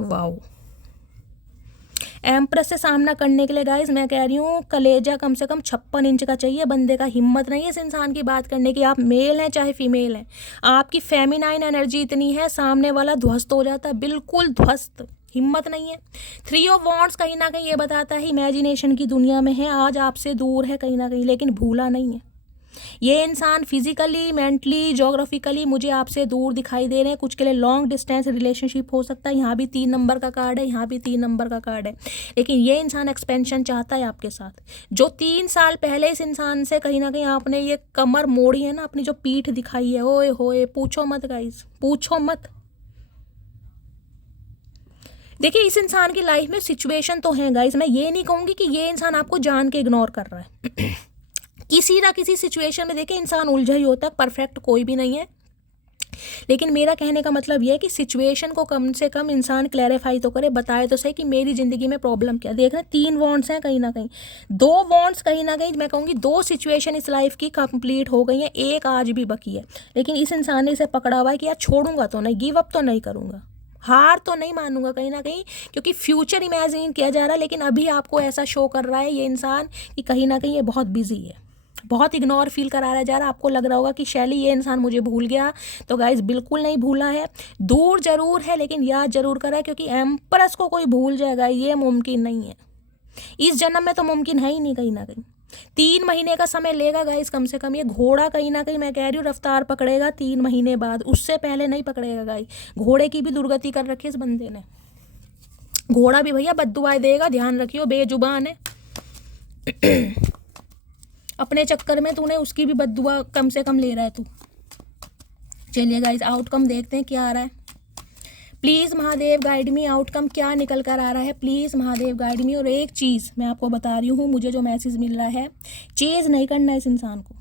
वाओ, एम्प्रेस से सामना करने के लिए गाइज मैं कह रही हूँ कलेजा कम से कम 56 इंच का चाहिए बंदे का। हिम्मत नहीं है इस इंसान की बात करने की, आप मेल हैं चाहे फीमेल हैं। आपकी फेमिनाइन एनर्जी इतनी है, सामने वाला ध्वस्त हो जाता है, बिल्कुल ध्वस्त, हिम्मत नहीं है। 3 ऑफ वॉन्ड्स कहीं ना कहीं ये बताता है इमेजिनेशन की दुनिया में है, आज आपसे दूर है कहीं ना कहीं, लेकिन भूला नहीं है। ये इंसान फिजिकली, मेंटली, जोग्राफिकली मुझे आपसे दूर दिखाई दे रहे हैं। कुछ के लिए लॉन्ग डिस्टेंस रिलेशनशिप हो सकता है, यहाँ भी 3 नंबर का कार्ड है, यहाँ भी 3 नंबर का कार्ड है, लेकिन ये इंसान एक्सपेंशन चाहता है आपके साथ। जो 3 साल पहले इस इंसान से कहीं ना कहीं आपने ये कमर मोड़ी है ना, अपनी जो पीठ दिखाई है, ओए होए पूछो मत गाइस, पूछो मत। देखिए इस इंसान की लाइफ में सिचुएशन तो है गाइस, मैं ये नहीं कहूँगी कि ये इंसान आपको जान के इग्नोर कर रहा है किसी ना किसी सिचुएशन में देखिए इंसान उलझा ही होता है, परफेक्ट कोई भी नहीं है, लेकिन मेरा कहने का मतलब ये है कि सिचुएशन को कम से कम इंसान क्लैरिफाई तो करे, बताए तो सही कि मेरी ज़िंदगी में प्रॉब्लम क्या। देख रहे हैं 3 वॉन्ट्स हैं कहीं ना कहीं, 2 वॉन्ट्स कहीं ना कहीं मैं कहूँगी 2 सिचुएशन इस लाइफ की कंप्लीट हो गई हैं, एक आज भी बाकी है, लेकिन इस इंसान ने इसे पकड़ा हुआ है कि यार छोड़ूंगा तो नहीं, गिव अप तो नहीं करूँगा, हार तो नहीं मानूंगा कहीं ना कहीं, क्योंकि फ्यूचर इमेजिन किया जा रहा है, लेकिन अभी आपको ऐसा शो कर रहा है ये इंसान कि कहीं ना कहीं ये बहुत बिजी है, बहुत इग्नोर फील कराया जा रहा है। आपको लग रहा होगा कि शैली ये इंसान मुझे भूल गया, तो गाइज बिल्कुल नहीं भूला है, दूर जरूर है लेकिन याद जरूर करा है, क्योंकि एम्प्रेस को कोई भूल जाएगा ये मुमकिन नहीं है, इस जन्म में तो मुमकिन है ही नहीं कहीं ना कहीं। 3 महीने का समय लेगा गाइस कम से कम, ये घोड़ा कहीं ना कहीं मैं कह रही हूँ रफ्तार पकड़ेगा 3 महीने बाद, उससे पहले नहीं पकड़ेगा गाइस। घोड़े की भी दुर्गति कर रखी है इस बंदे ने, घोड़ा भी भैया बद्दुआएं देगा, ध्यान रखियो, बेजुबान है अपने चक्कर में तूने उसकी भी बद्दुआ कम से कम ले रहा है तू। चलिए गाइस आउटकम देखते हैं क्या आ रहा है। Please Mahadev guide me, outcome क्या निकल कर आ रहा है, प्लीज़ महादेव गाइड मी। और एक चीज़ मैं आपको बता रही हूँ, मुझे जो मैसेज मिल रहा है, चेज़ नहीं करना इस इंसान को,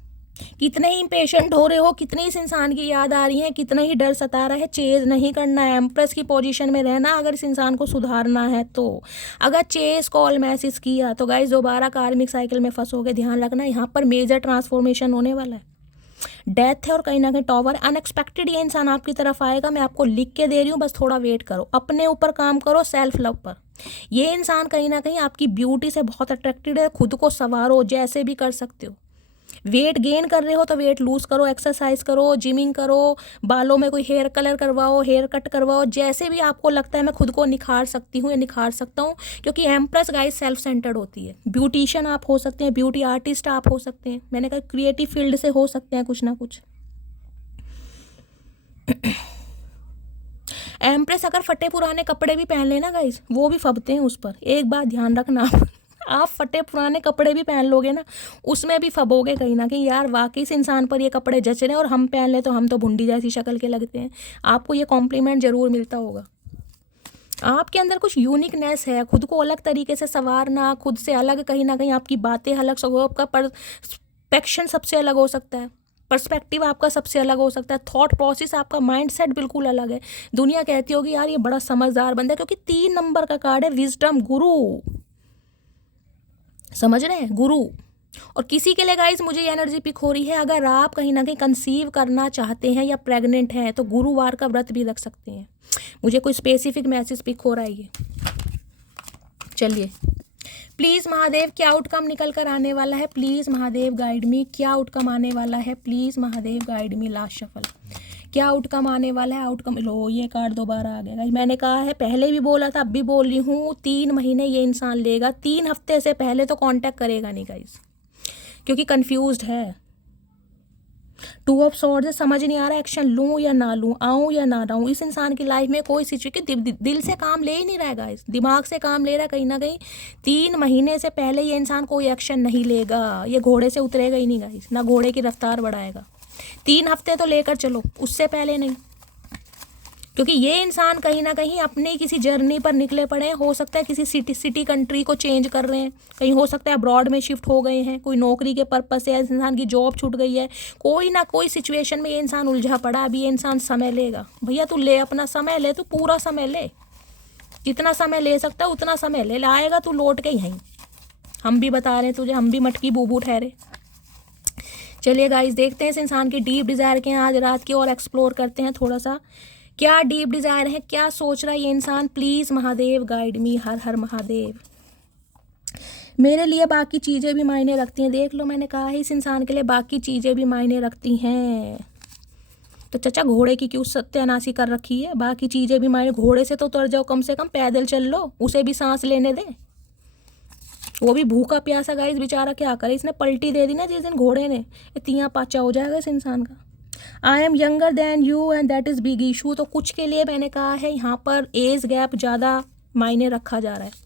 कितने ही इम्पेशेंट हो रहे हो, कितनी इस इंसान की याद आ रही है, कितना ही डर सता रहा है, चेज़ नहीं करना है, एम्प्रेस की पोजीशन में रहना अगर इस इंसान को सुधारना है तो। अगर चेज़ कॉल मैसेज किया तो गाइस दोबारा कार्मिक साइकिल में फंसोगे, ध्यान रखना, यहाँ पर मेजर ट्रांसफॉर्मेशन होने वाला है, डेथ है और कहीं ना कहीं टॉवर अनएक्सपेक्टेड ये इंसान आपकी तरफ आएगा। मैं आपको लिख के दे रही हूँ, बस थोड़ा वेट करो, अपने ऊपर काम करो, सेल्फ लव पर। ये इंसान कहीं ना कहीं आपकी ब्यूटी से बहुत अट्रैक्टेड है, खुद को संवारो, जैसे भी कर सकते हो। वेट गेन कर रहे हो तो वेट लूज करो, एक्सरसाइज करो, जिमिंग करो, बालों में कोई हेयर कलर करवाओ, हेयर कट करवाओ, जैसे भी आपको लगता है मैं खुद को निखार सकती हूँ या निखार सकता हूँ, क्योंकि एम्प्रेस गाइस सेल्फ सेंटर्ड होती है। ब्यूटिशियन आप हो सकते हैं, ब्यूटी आर्टिस्ट आप हो सकते हैं, मैंने कहा क्रिएटिव फील्ड से हो सकते हैं कुछ ना कुछ। एम्प्रेस अगर फटे पुराने कपड़े भी पहन लेना गाइस, वो भी फबते हैं उस पर, एक बात ध्यान रखना आप फटे पुराने कपड़े भी पहन लोगे ना, उसमें भी फबोगे कहीं ना कहीं, यार वाकई इस इंसान पर ये कपड़े जच रहे हैं, और हम पहन ले तो हम तो भुंडी जैसी शक्ल के लगते हैं। आपको ये कॉम्प्लीमेंट जरूर मिलता होगा। आपके अंदर कुछ यूनिकनेस है, खुद को अलग तरीके से संवारना, खुद से अलग, कहीं ना कहीं आपकी बातें अलग, आपका पर्सपेक्शन सबसे अलग हो सकता है, पर्सपेक्टिव आपका सबसे अलग हो सकता है, थॉट प्रोसेस आपका, माइंडसेट बिल्कुल अलग है। दुनिया कहती होगी यार ये बड़ा समझदार बंदा है, क्योंकि 3 नंबर का कार्ड है, विजडम, गुरु, समझ रहे हैं, गुरु। और किसी के लिए गाइस मुझे ये एनर्जी पिक हो रही है, अगर आप कहीं ना कहीं कंसीव करना चाहते हैं या प्रेग्नेंट हैं तो गुरुवार का व्रत भी रख सकते हैं। मुझे कोई स्पेसिफिक मैसेज पिक हो रहा है ये। चलिए प्लीज़ महादेव क्या आउटकम निकल कर आने वाला है, प्लीज़ महादेव गाइड मी, क्या आउटकम आने वाला है, please Mahadev guide me. Last shuffle, क्या आउटकम आने वाला है, आउटकम लो, ये कार्ड दोबारा आ गया। मैंने कहा है, पहले भी बोला था, अब भी बोल रही हूँ, 3 महीने ये इंसान लेगा, 3 हफ्ते से पहले तो कांटेक्ट करेगा नहीं गाइस, क्योंकि कंफ्यूज्ड है। 2 ऑफ सॉर्ड्स है, समझ नहीं आ रहा एक्शन लूँ या ना लूँ, आऊँ या ना आऊँ। इस इंसान की लाइफ में कोई सिचुएशन दिल से काम ले ही नहीं रहा है गाइस, दिमाग से काम ले रहा है कहीं ना कहीं। 3 महीने से पहले ये इंसान कोई एक्शन नहीं लेगा, ये घोड़े से उतरेगा ही नहीं गाइस, ना घोड़े की रफ्तार बढ़ाएगा। 3 हफ्ते तो लेकर चलो, उससे पहले नहीं, क्योंकि ये इंसान कहीं ना कहीं अपने किसी जर्नी पर निकले पड़े हैं। हो सकता है किसी सिटी कंट्री को चेंज कर रहे हैं, कहीं हो सकता है अब्रॉड में शिफ्ट हो गए हैं, कोई नौकरी के पर्पस से इस इंसान की जॉब छूट गई है, कोई ना कोई सिचुएशन में ये इंसान उलझा पड़ा। अभी ये इंसान समय लेगा भैया, तू ले अपना समय ले, तू पूरा समय ले, जितना समय ले सकता है उतना समय ले, आएगा तू लौट के यहीं। हम भी बता रहे हैं तुझे, हम भी मटकी बूबू ठहरे। चलिए गाइस देखते हैं इस इंसान की डीप डिज़ायर के आज रात की, और एक्सप्लोर करते हैं थोड़ा सा, क्या डीप डिज़ायर है, क्या सोच रहा है ये इंसान। प्लीज़ महादेव गाइड मी, हर हर महादेव। मेरे लिए बाकी चीज़ें भी मायने रखती हैं। देख लो, मैंने कहा है इस इंसान के लिए बाकी चीज़ें भी मायने रखती हैं। तो चाचा घोड़े की क्यों सत्यानाशी कर रखी है? बाकी चीज़ें भी मायने, घोड़े से तो उतर जाओ, कम से कम पैदल चल लो, उसे भी सांस लेने दे। वो भी भूखा प्यासा गाइस, बेचारा क्या करे, इसने पलटी दे दी ना जिस दिन घोड़े ने, तिया पाचा हो जाएगा इस इंसान का। I am younger than you and that is big issue. तो कुछ के लिए मैंने कहा है यहाँ पर एज गैप ज़्यादा मायने रखा जा रहा है।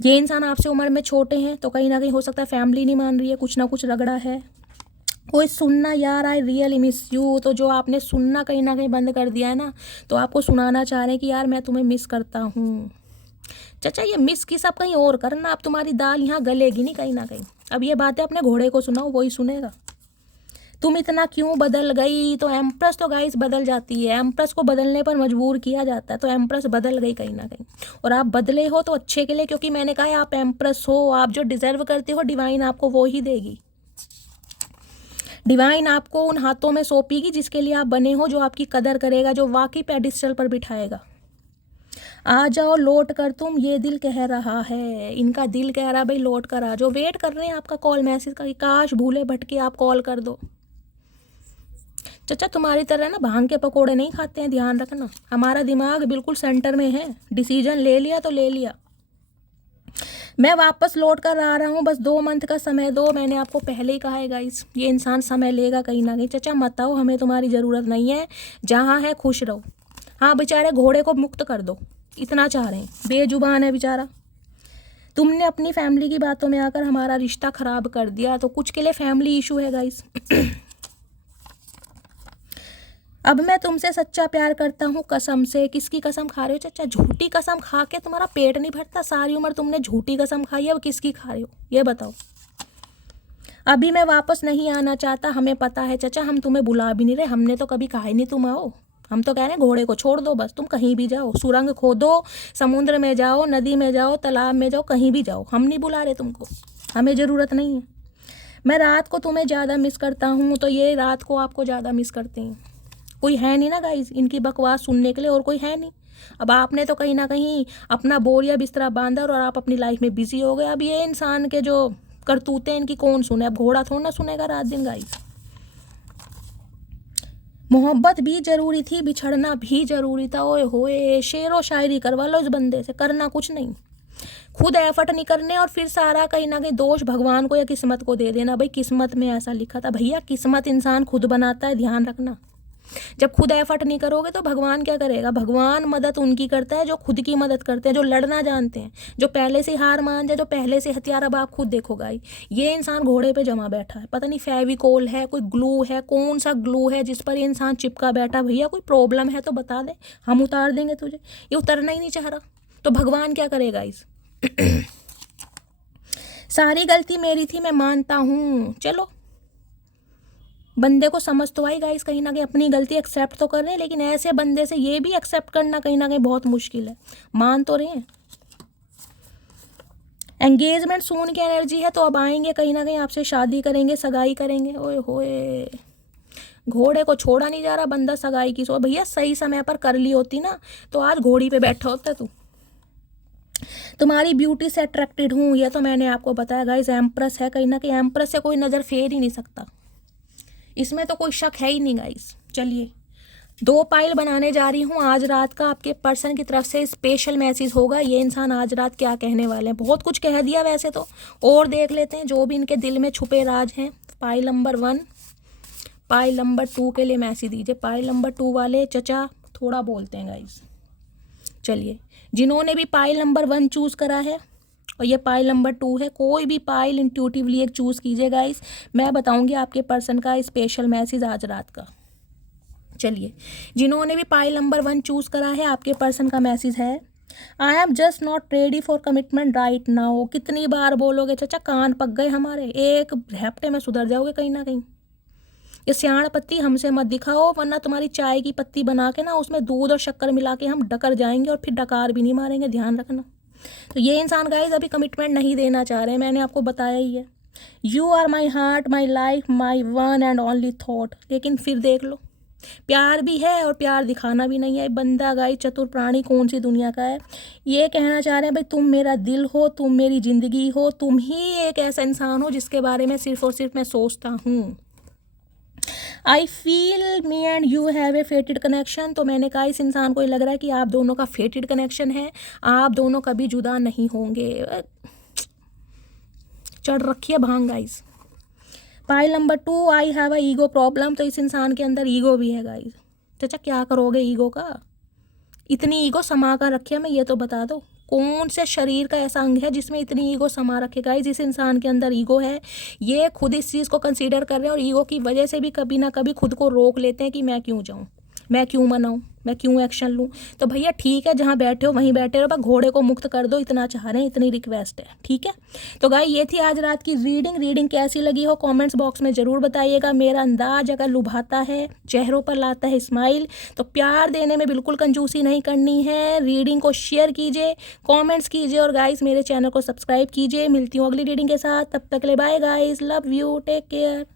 ये इंसान आपसे उम्र में छोटे हैं, तो कहीं ना कहीं हो सकता है फैमिली नहीं मान रही है, कुछ ना कुछ रगड़ा है। कोई सुनना, यार आई रियली मिस यू, तो जो आपने सुनना कहीं ना कहीं बंद कर दिया है ना, तो आपको सुनाना चाह रहे हैं कि यार मैं तुम्हें मिस करता हूँ। चाचा ये मिस की सब कहीं और करना, अब तुम्हारी दाल यहाँ गलेगी नहीं कहीं ना कहीं। अब ये बातें अपने घोड़े को सुनाओ, वही सुनेगा। तुम इतना क्यों बदल गई? तो एम्प्रेस तो गाइस बदल जाती है, एम्प्रेस को बदलने पर मजबूर किया जाता है, तो एम्प्रेस बदल गई कहीं ना कहीं। और आप बदले हो तो अच्छे के लिए, क्योंकि मैंने कहा है आप एम्प्रेस हो, आप जो डिजर्व करते हो डिवाइन आपको वो ही देगी। डिवाइन आपको उन हाथों में सौंपेगी जिसके लिए आप बने हो, जो आपकी कदर करेगा, जो वाकई पेडिस्टल पर बिठाएगा। आ जाओ लौट कर तुम, ये दिल कह रहा है, इनका दिल कह रहा है भाई लौट कर आ जाओ। वेट कर रहे हैं आपका कॉल मैसेज का कि काश भूले भटके आप कॉल कर दो। चाचा तुम्हारी तरह ना भांग के पकोड़े नहीं खाते हैं, ध्यान रखना। हमारा दिमाग बिल्कुल सेंटर में है, डिसीजन ले लिया तो ले लिया। मैं वापस लौट कर आ रहा हूँ, बस 2 मंथ का समय दो। मैंने आपको पहले ही कहा है गाइस, ये इंसान समय लेगा कहीं ना कहीं। चाचा मत आओ, हमें तुम्हारी ज़रूरत नहीं है, जहाँ है खुश रहो। हाँ बेचारे घोड़े को मुक्त कर दो, इतना चाह रहे हैं, बेजुबान है बेचारा। तुमने अपनी फैमिली की बातों में आकर हमारा रिश्ता ख़राब कर दिया, तो कुछ के लिए फैमिली इशू है गाइस। अब मैं तुमसे सच्चा प्यार करता हूँ कसम से। किसकी कसम खा रहे हो चाचा? झूठी कसम खा के तुम्हारा पेट नहीं भरता? सारी उम्र तुमने झूठी कसम खाई है, अब किसकी खा रहे हो ये बताओ। अभी मैं वापस नहीं आना चाहता, हमें पता है चाचा, हम तुम्हें बुला भी नहीं रहे, हमने तो कभी कहा ही नहीं तुम आओ। हम तो कह रहे हैं घोड़े को छोड़ दो, बस तुम कहीं भी जाओ, सुरंग खोदो, समुद्र में जाओ, नदी में जाओ, तालाब में जाओ, कहीं भी जाओ, हम नहीं बुला रहे तुमको, हमें ज़रूरत नहीं है। मैं रात को तुम्हें ज़्यादा मिस करता हूँ, तो ये रात को आपको ज़्यादा मिस करते हैं। कोई है नहीं ना गाइस इनकी बकवास सुनने के लिए, और कोई है नहीं। अब आपने तो कहीं ना कहीं अपना बोरिया बिस्तरा बांधा और आप अपनी लाइफ में बिजी हो गए। अब ये इंसान के जो करतूते हैं इनकी कौन सुने? अब घोड़ा थोड़ा ना सुनेगा रात दिन गाइस। मोहब्बत भी जरूरी थी, बिछड़ना भी जरूरी था। ओए होए, शेरो शायरी करवा लो इस बंदे से, करना कुछ नहीं, खुद एफर्ट नहीं करने, और फिर सारा कहीं ना कहीं दोष भगवान को या किस्मत को दे देना। भाई किस्मत में ऐसा लिखा था, भैया किस्मत इंसान खुद बनाता है, ध्यान रखना। जब खुद एफर्ट नहीं करोगे तो भगवान क्या करेगा? भगवान मदद उनकी करता है जो खुद की मदद करते हैं, जो लड़ना जानते हैं, जो पहले से हार मान जाए, जो पहले से हथियार। अब आप खुद देखो गाई, ये इंसान घोड़े पे जमा बैठा है, पता नहीं फेविकोल है, कोई ग्लू है, कौन सा ग्लू है जिस पर ये इंसान चिपका बैठा। भैया कोई प्रॉब्लम है तो बता दे, हम उतार देंगे तुझे। ये उतरना ही नहीं चाह रहा, तो भगवान क्या करेगा इस सारी गलती मेरी थी, मैं मानता हूँ। चलो बंदे को समझ तो आई गाइस, कहीं ना कहीं अपनी गलती एक्सेप्ट तो कर रहे हैं, लेकिन ऐसे बंदे से ये भी एक्सेप्ट करना कहीं ना कहीं बहुत मुश्किल है। मान तो रहे हैं एंगेजमेंट सून की एनर्जी है, तो अब आएंगे कहीं ना कहीं आपसे शादी करेंगे, सगाई करेंगे। ओए होए, घोड़े को छोड़ा नहीं जा रहा बंदा, सगाई की सो। भैया सही समय पर कर ली होती ना, तो आज घोड़ी पे बैठा होता तू। तुम्हारी ब्यूटी से अट्रैक्टेड हूँ, यह तो मैंने आपको बताया गाइस। एम्प्रेस है कहीं ना कहीं, एम्प्रेस से कोई नज़र फेर ही नहीं सकता, इसमें तो कोई शक है ही नहीं गाइस। चलिए 2 पाइल बनाने जा रही हूँ आज रात का। आपके पर्सन की तरफ से स्पेशल मैसेज होगा, ये इंसान आज रात क्या कहने वाले हैं। बहुत कुछ कह दिया वैसे तो, और देख लेते हैं जो भी इनके दिल में छुपे राज हैं। पाइल नंबर 1, पाइल नंबर 2 के लिए मैसेज दीजिए। पाइल नंबर 2 वाले चचा थोड़ा बोलते हैं गाइस। चलिए जिन्होंने भी पाइल नंबर 1 चूज़ करा है और ये पाइल नंबर 2 है, कोई भी पाइल इंट्यूटिवली एक चूज़ कीजिए गाइस, मैं बताऊंगी आपके पर्सन का स्पेशल मैसेज आज रात का। चलिए जिन्होंने भी पाइल नंबर 1 चूज़ करा है, आपके पर्सन का मैसेज है, I am just not ready for commitment right now. कितनी बार बोलोगे चाचा, कान पक गए हमारे, एक हफ्ते में सुधर जाओगे कहीं ना कहीं। ये सियाण पत्ती हमसे मत दिखाओ, वरना तुम्हारी चाय की पत्ती बना के ना उसमें दूध और शक्कर मिला के हम डकर जाएंगे, और फिर डकार भी नहीं मारेंगे, ध्यान रखना। तो ये इंसान गाइस अभी कमिटमेंट नहीं देना चाह रहे, मैंने आपको बताया ही है। You are my heart, my life, my one and only thought. लेकिन फिर देख लो, प्यार भी है और प्यार दिखाना भी नहीं है। बंदा गाइस चतुर प्राणी कौन सी दुनिया का है। ये कहना चाह रहे हैं भाई तुम मेरा दिल हो, तुम मेरी ज़िंदगी हो, तुम ही एक ऐसा इंसान हो जिसके बारे में सिर्फ और सिर्फ मैं सोचता हूँ। I feel me and you have a फेटेड connection. तो मैंने कहा इस इंसान को ये लग रहा है कि आप दोनों का फेटेड कनेक्शन है, आप दोनों कभी जुदा नहीं होंगे। चढ़ रखी है भांग guys. Pile number 2, I have a ego problem. तो इस इंसान के अंदर ईगो भी है गाइस। चाचा क्या करोगे ईगो का? इतनी ईगो समा कर रखी है, मैं ये तो बता दो कौन से शरीर का ऐसा अंग है जिसमें इतनी ईगो समा रखे गाइस। जिस इंसान के अंदर ईगो है ये खुद इस चीज़ को कंसीडर कर रहे हैं और ईगो की वजह से भी कभी ना कभी खुद को रोक लेते हैं कि मैं क्यों जाऊँ, मैं क्यों मनाऊँ, मैं क्यों एक्शन लूँ। तो भैया ठीक है, जहाँ बैठे हो वहीं बैठे रहो, बस घोड़े को मुक्त कर दो, इतना चाह रहे हैं, इतनी रिक्वेस्ट है, ठीक है। तो गाइस ये थी आज रात की रीडिंग कैसी लगी हो कमेंट्स बॉक्स में ज़रूर बताइएगा। मेरा अंदाज अगर लुभाता है, चेहरों पर लाता है स्माइल, तो प्यार देने में बिल्कुल कंजूसी नहीं करनी है। रीडिंग को शेयर कीजिए, कॉमेंट्स कीजिए और गाइस मेरे चैनल को सब्सक्राइब कीजिए। मिलती हूँ अगली रीडिंग के साथ, तब तक ले bye guys, love you, take care.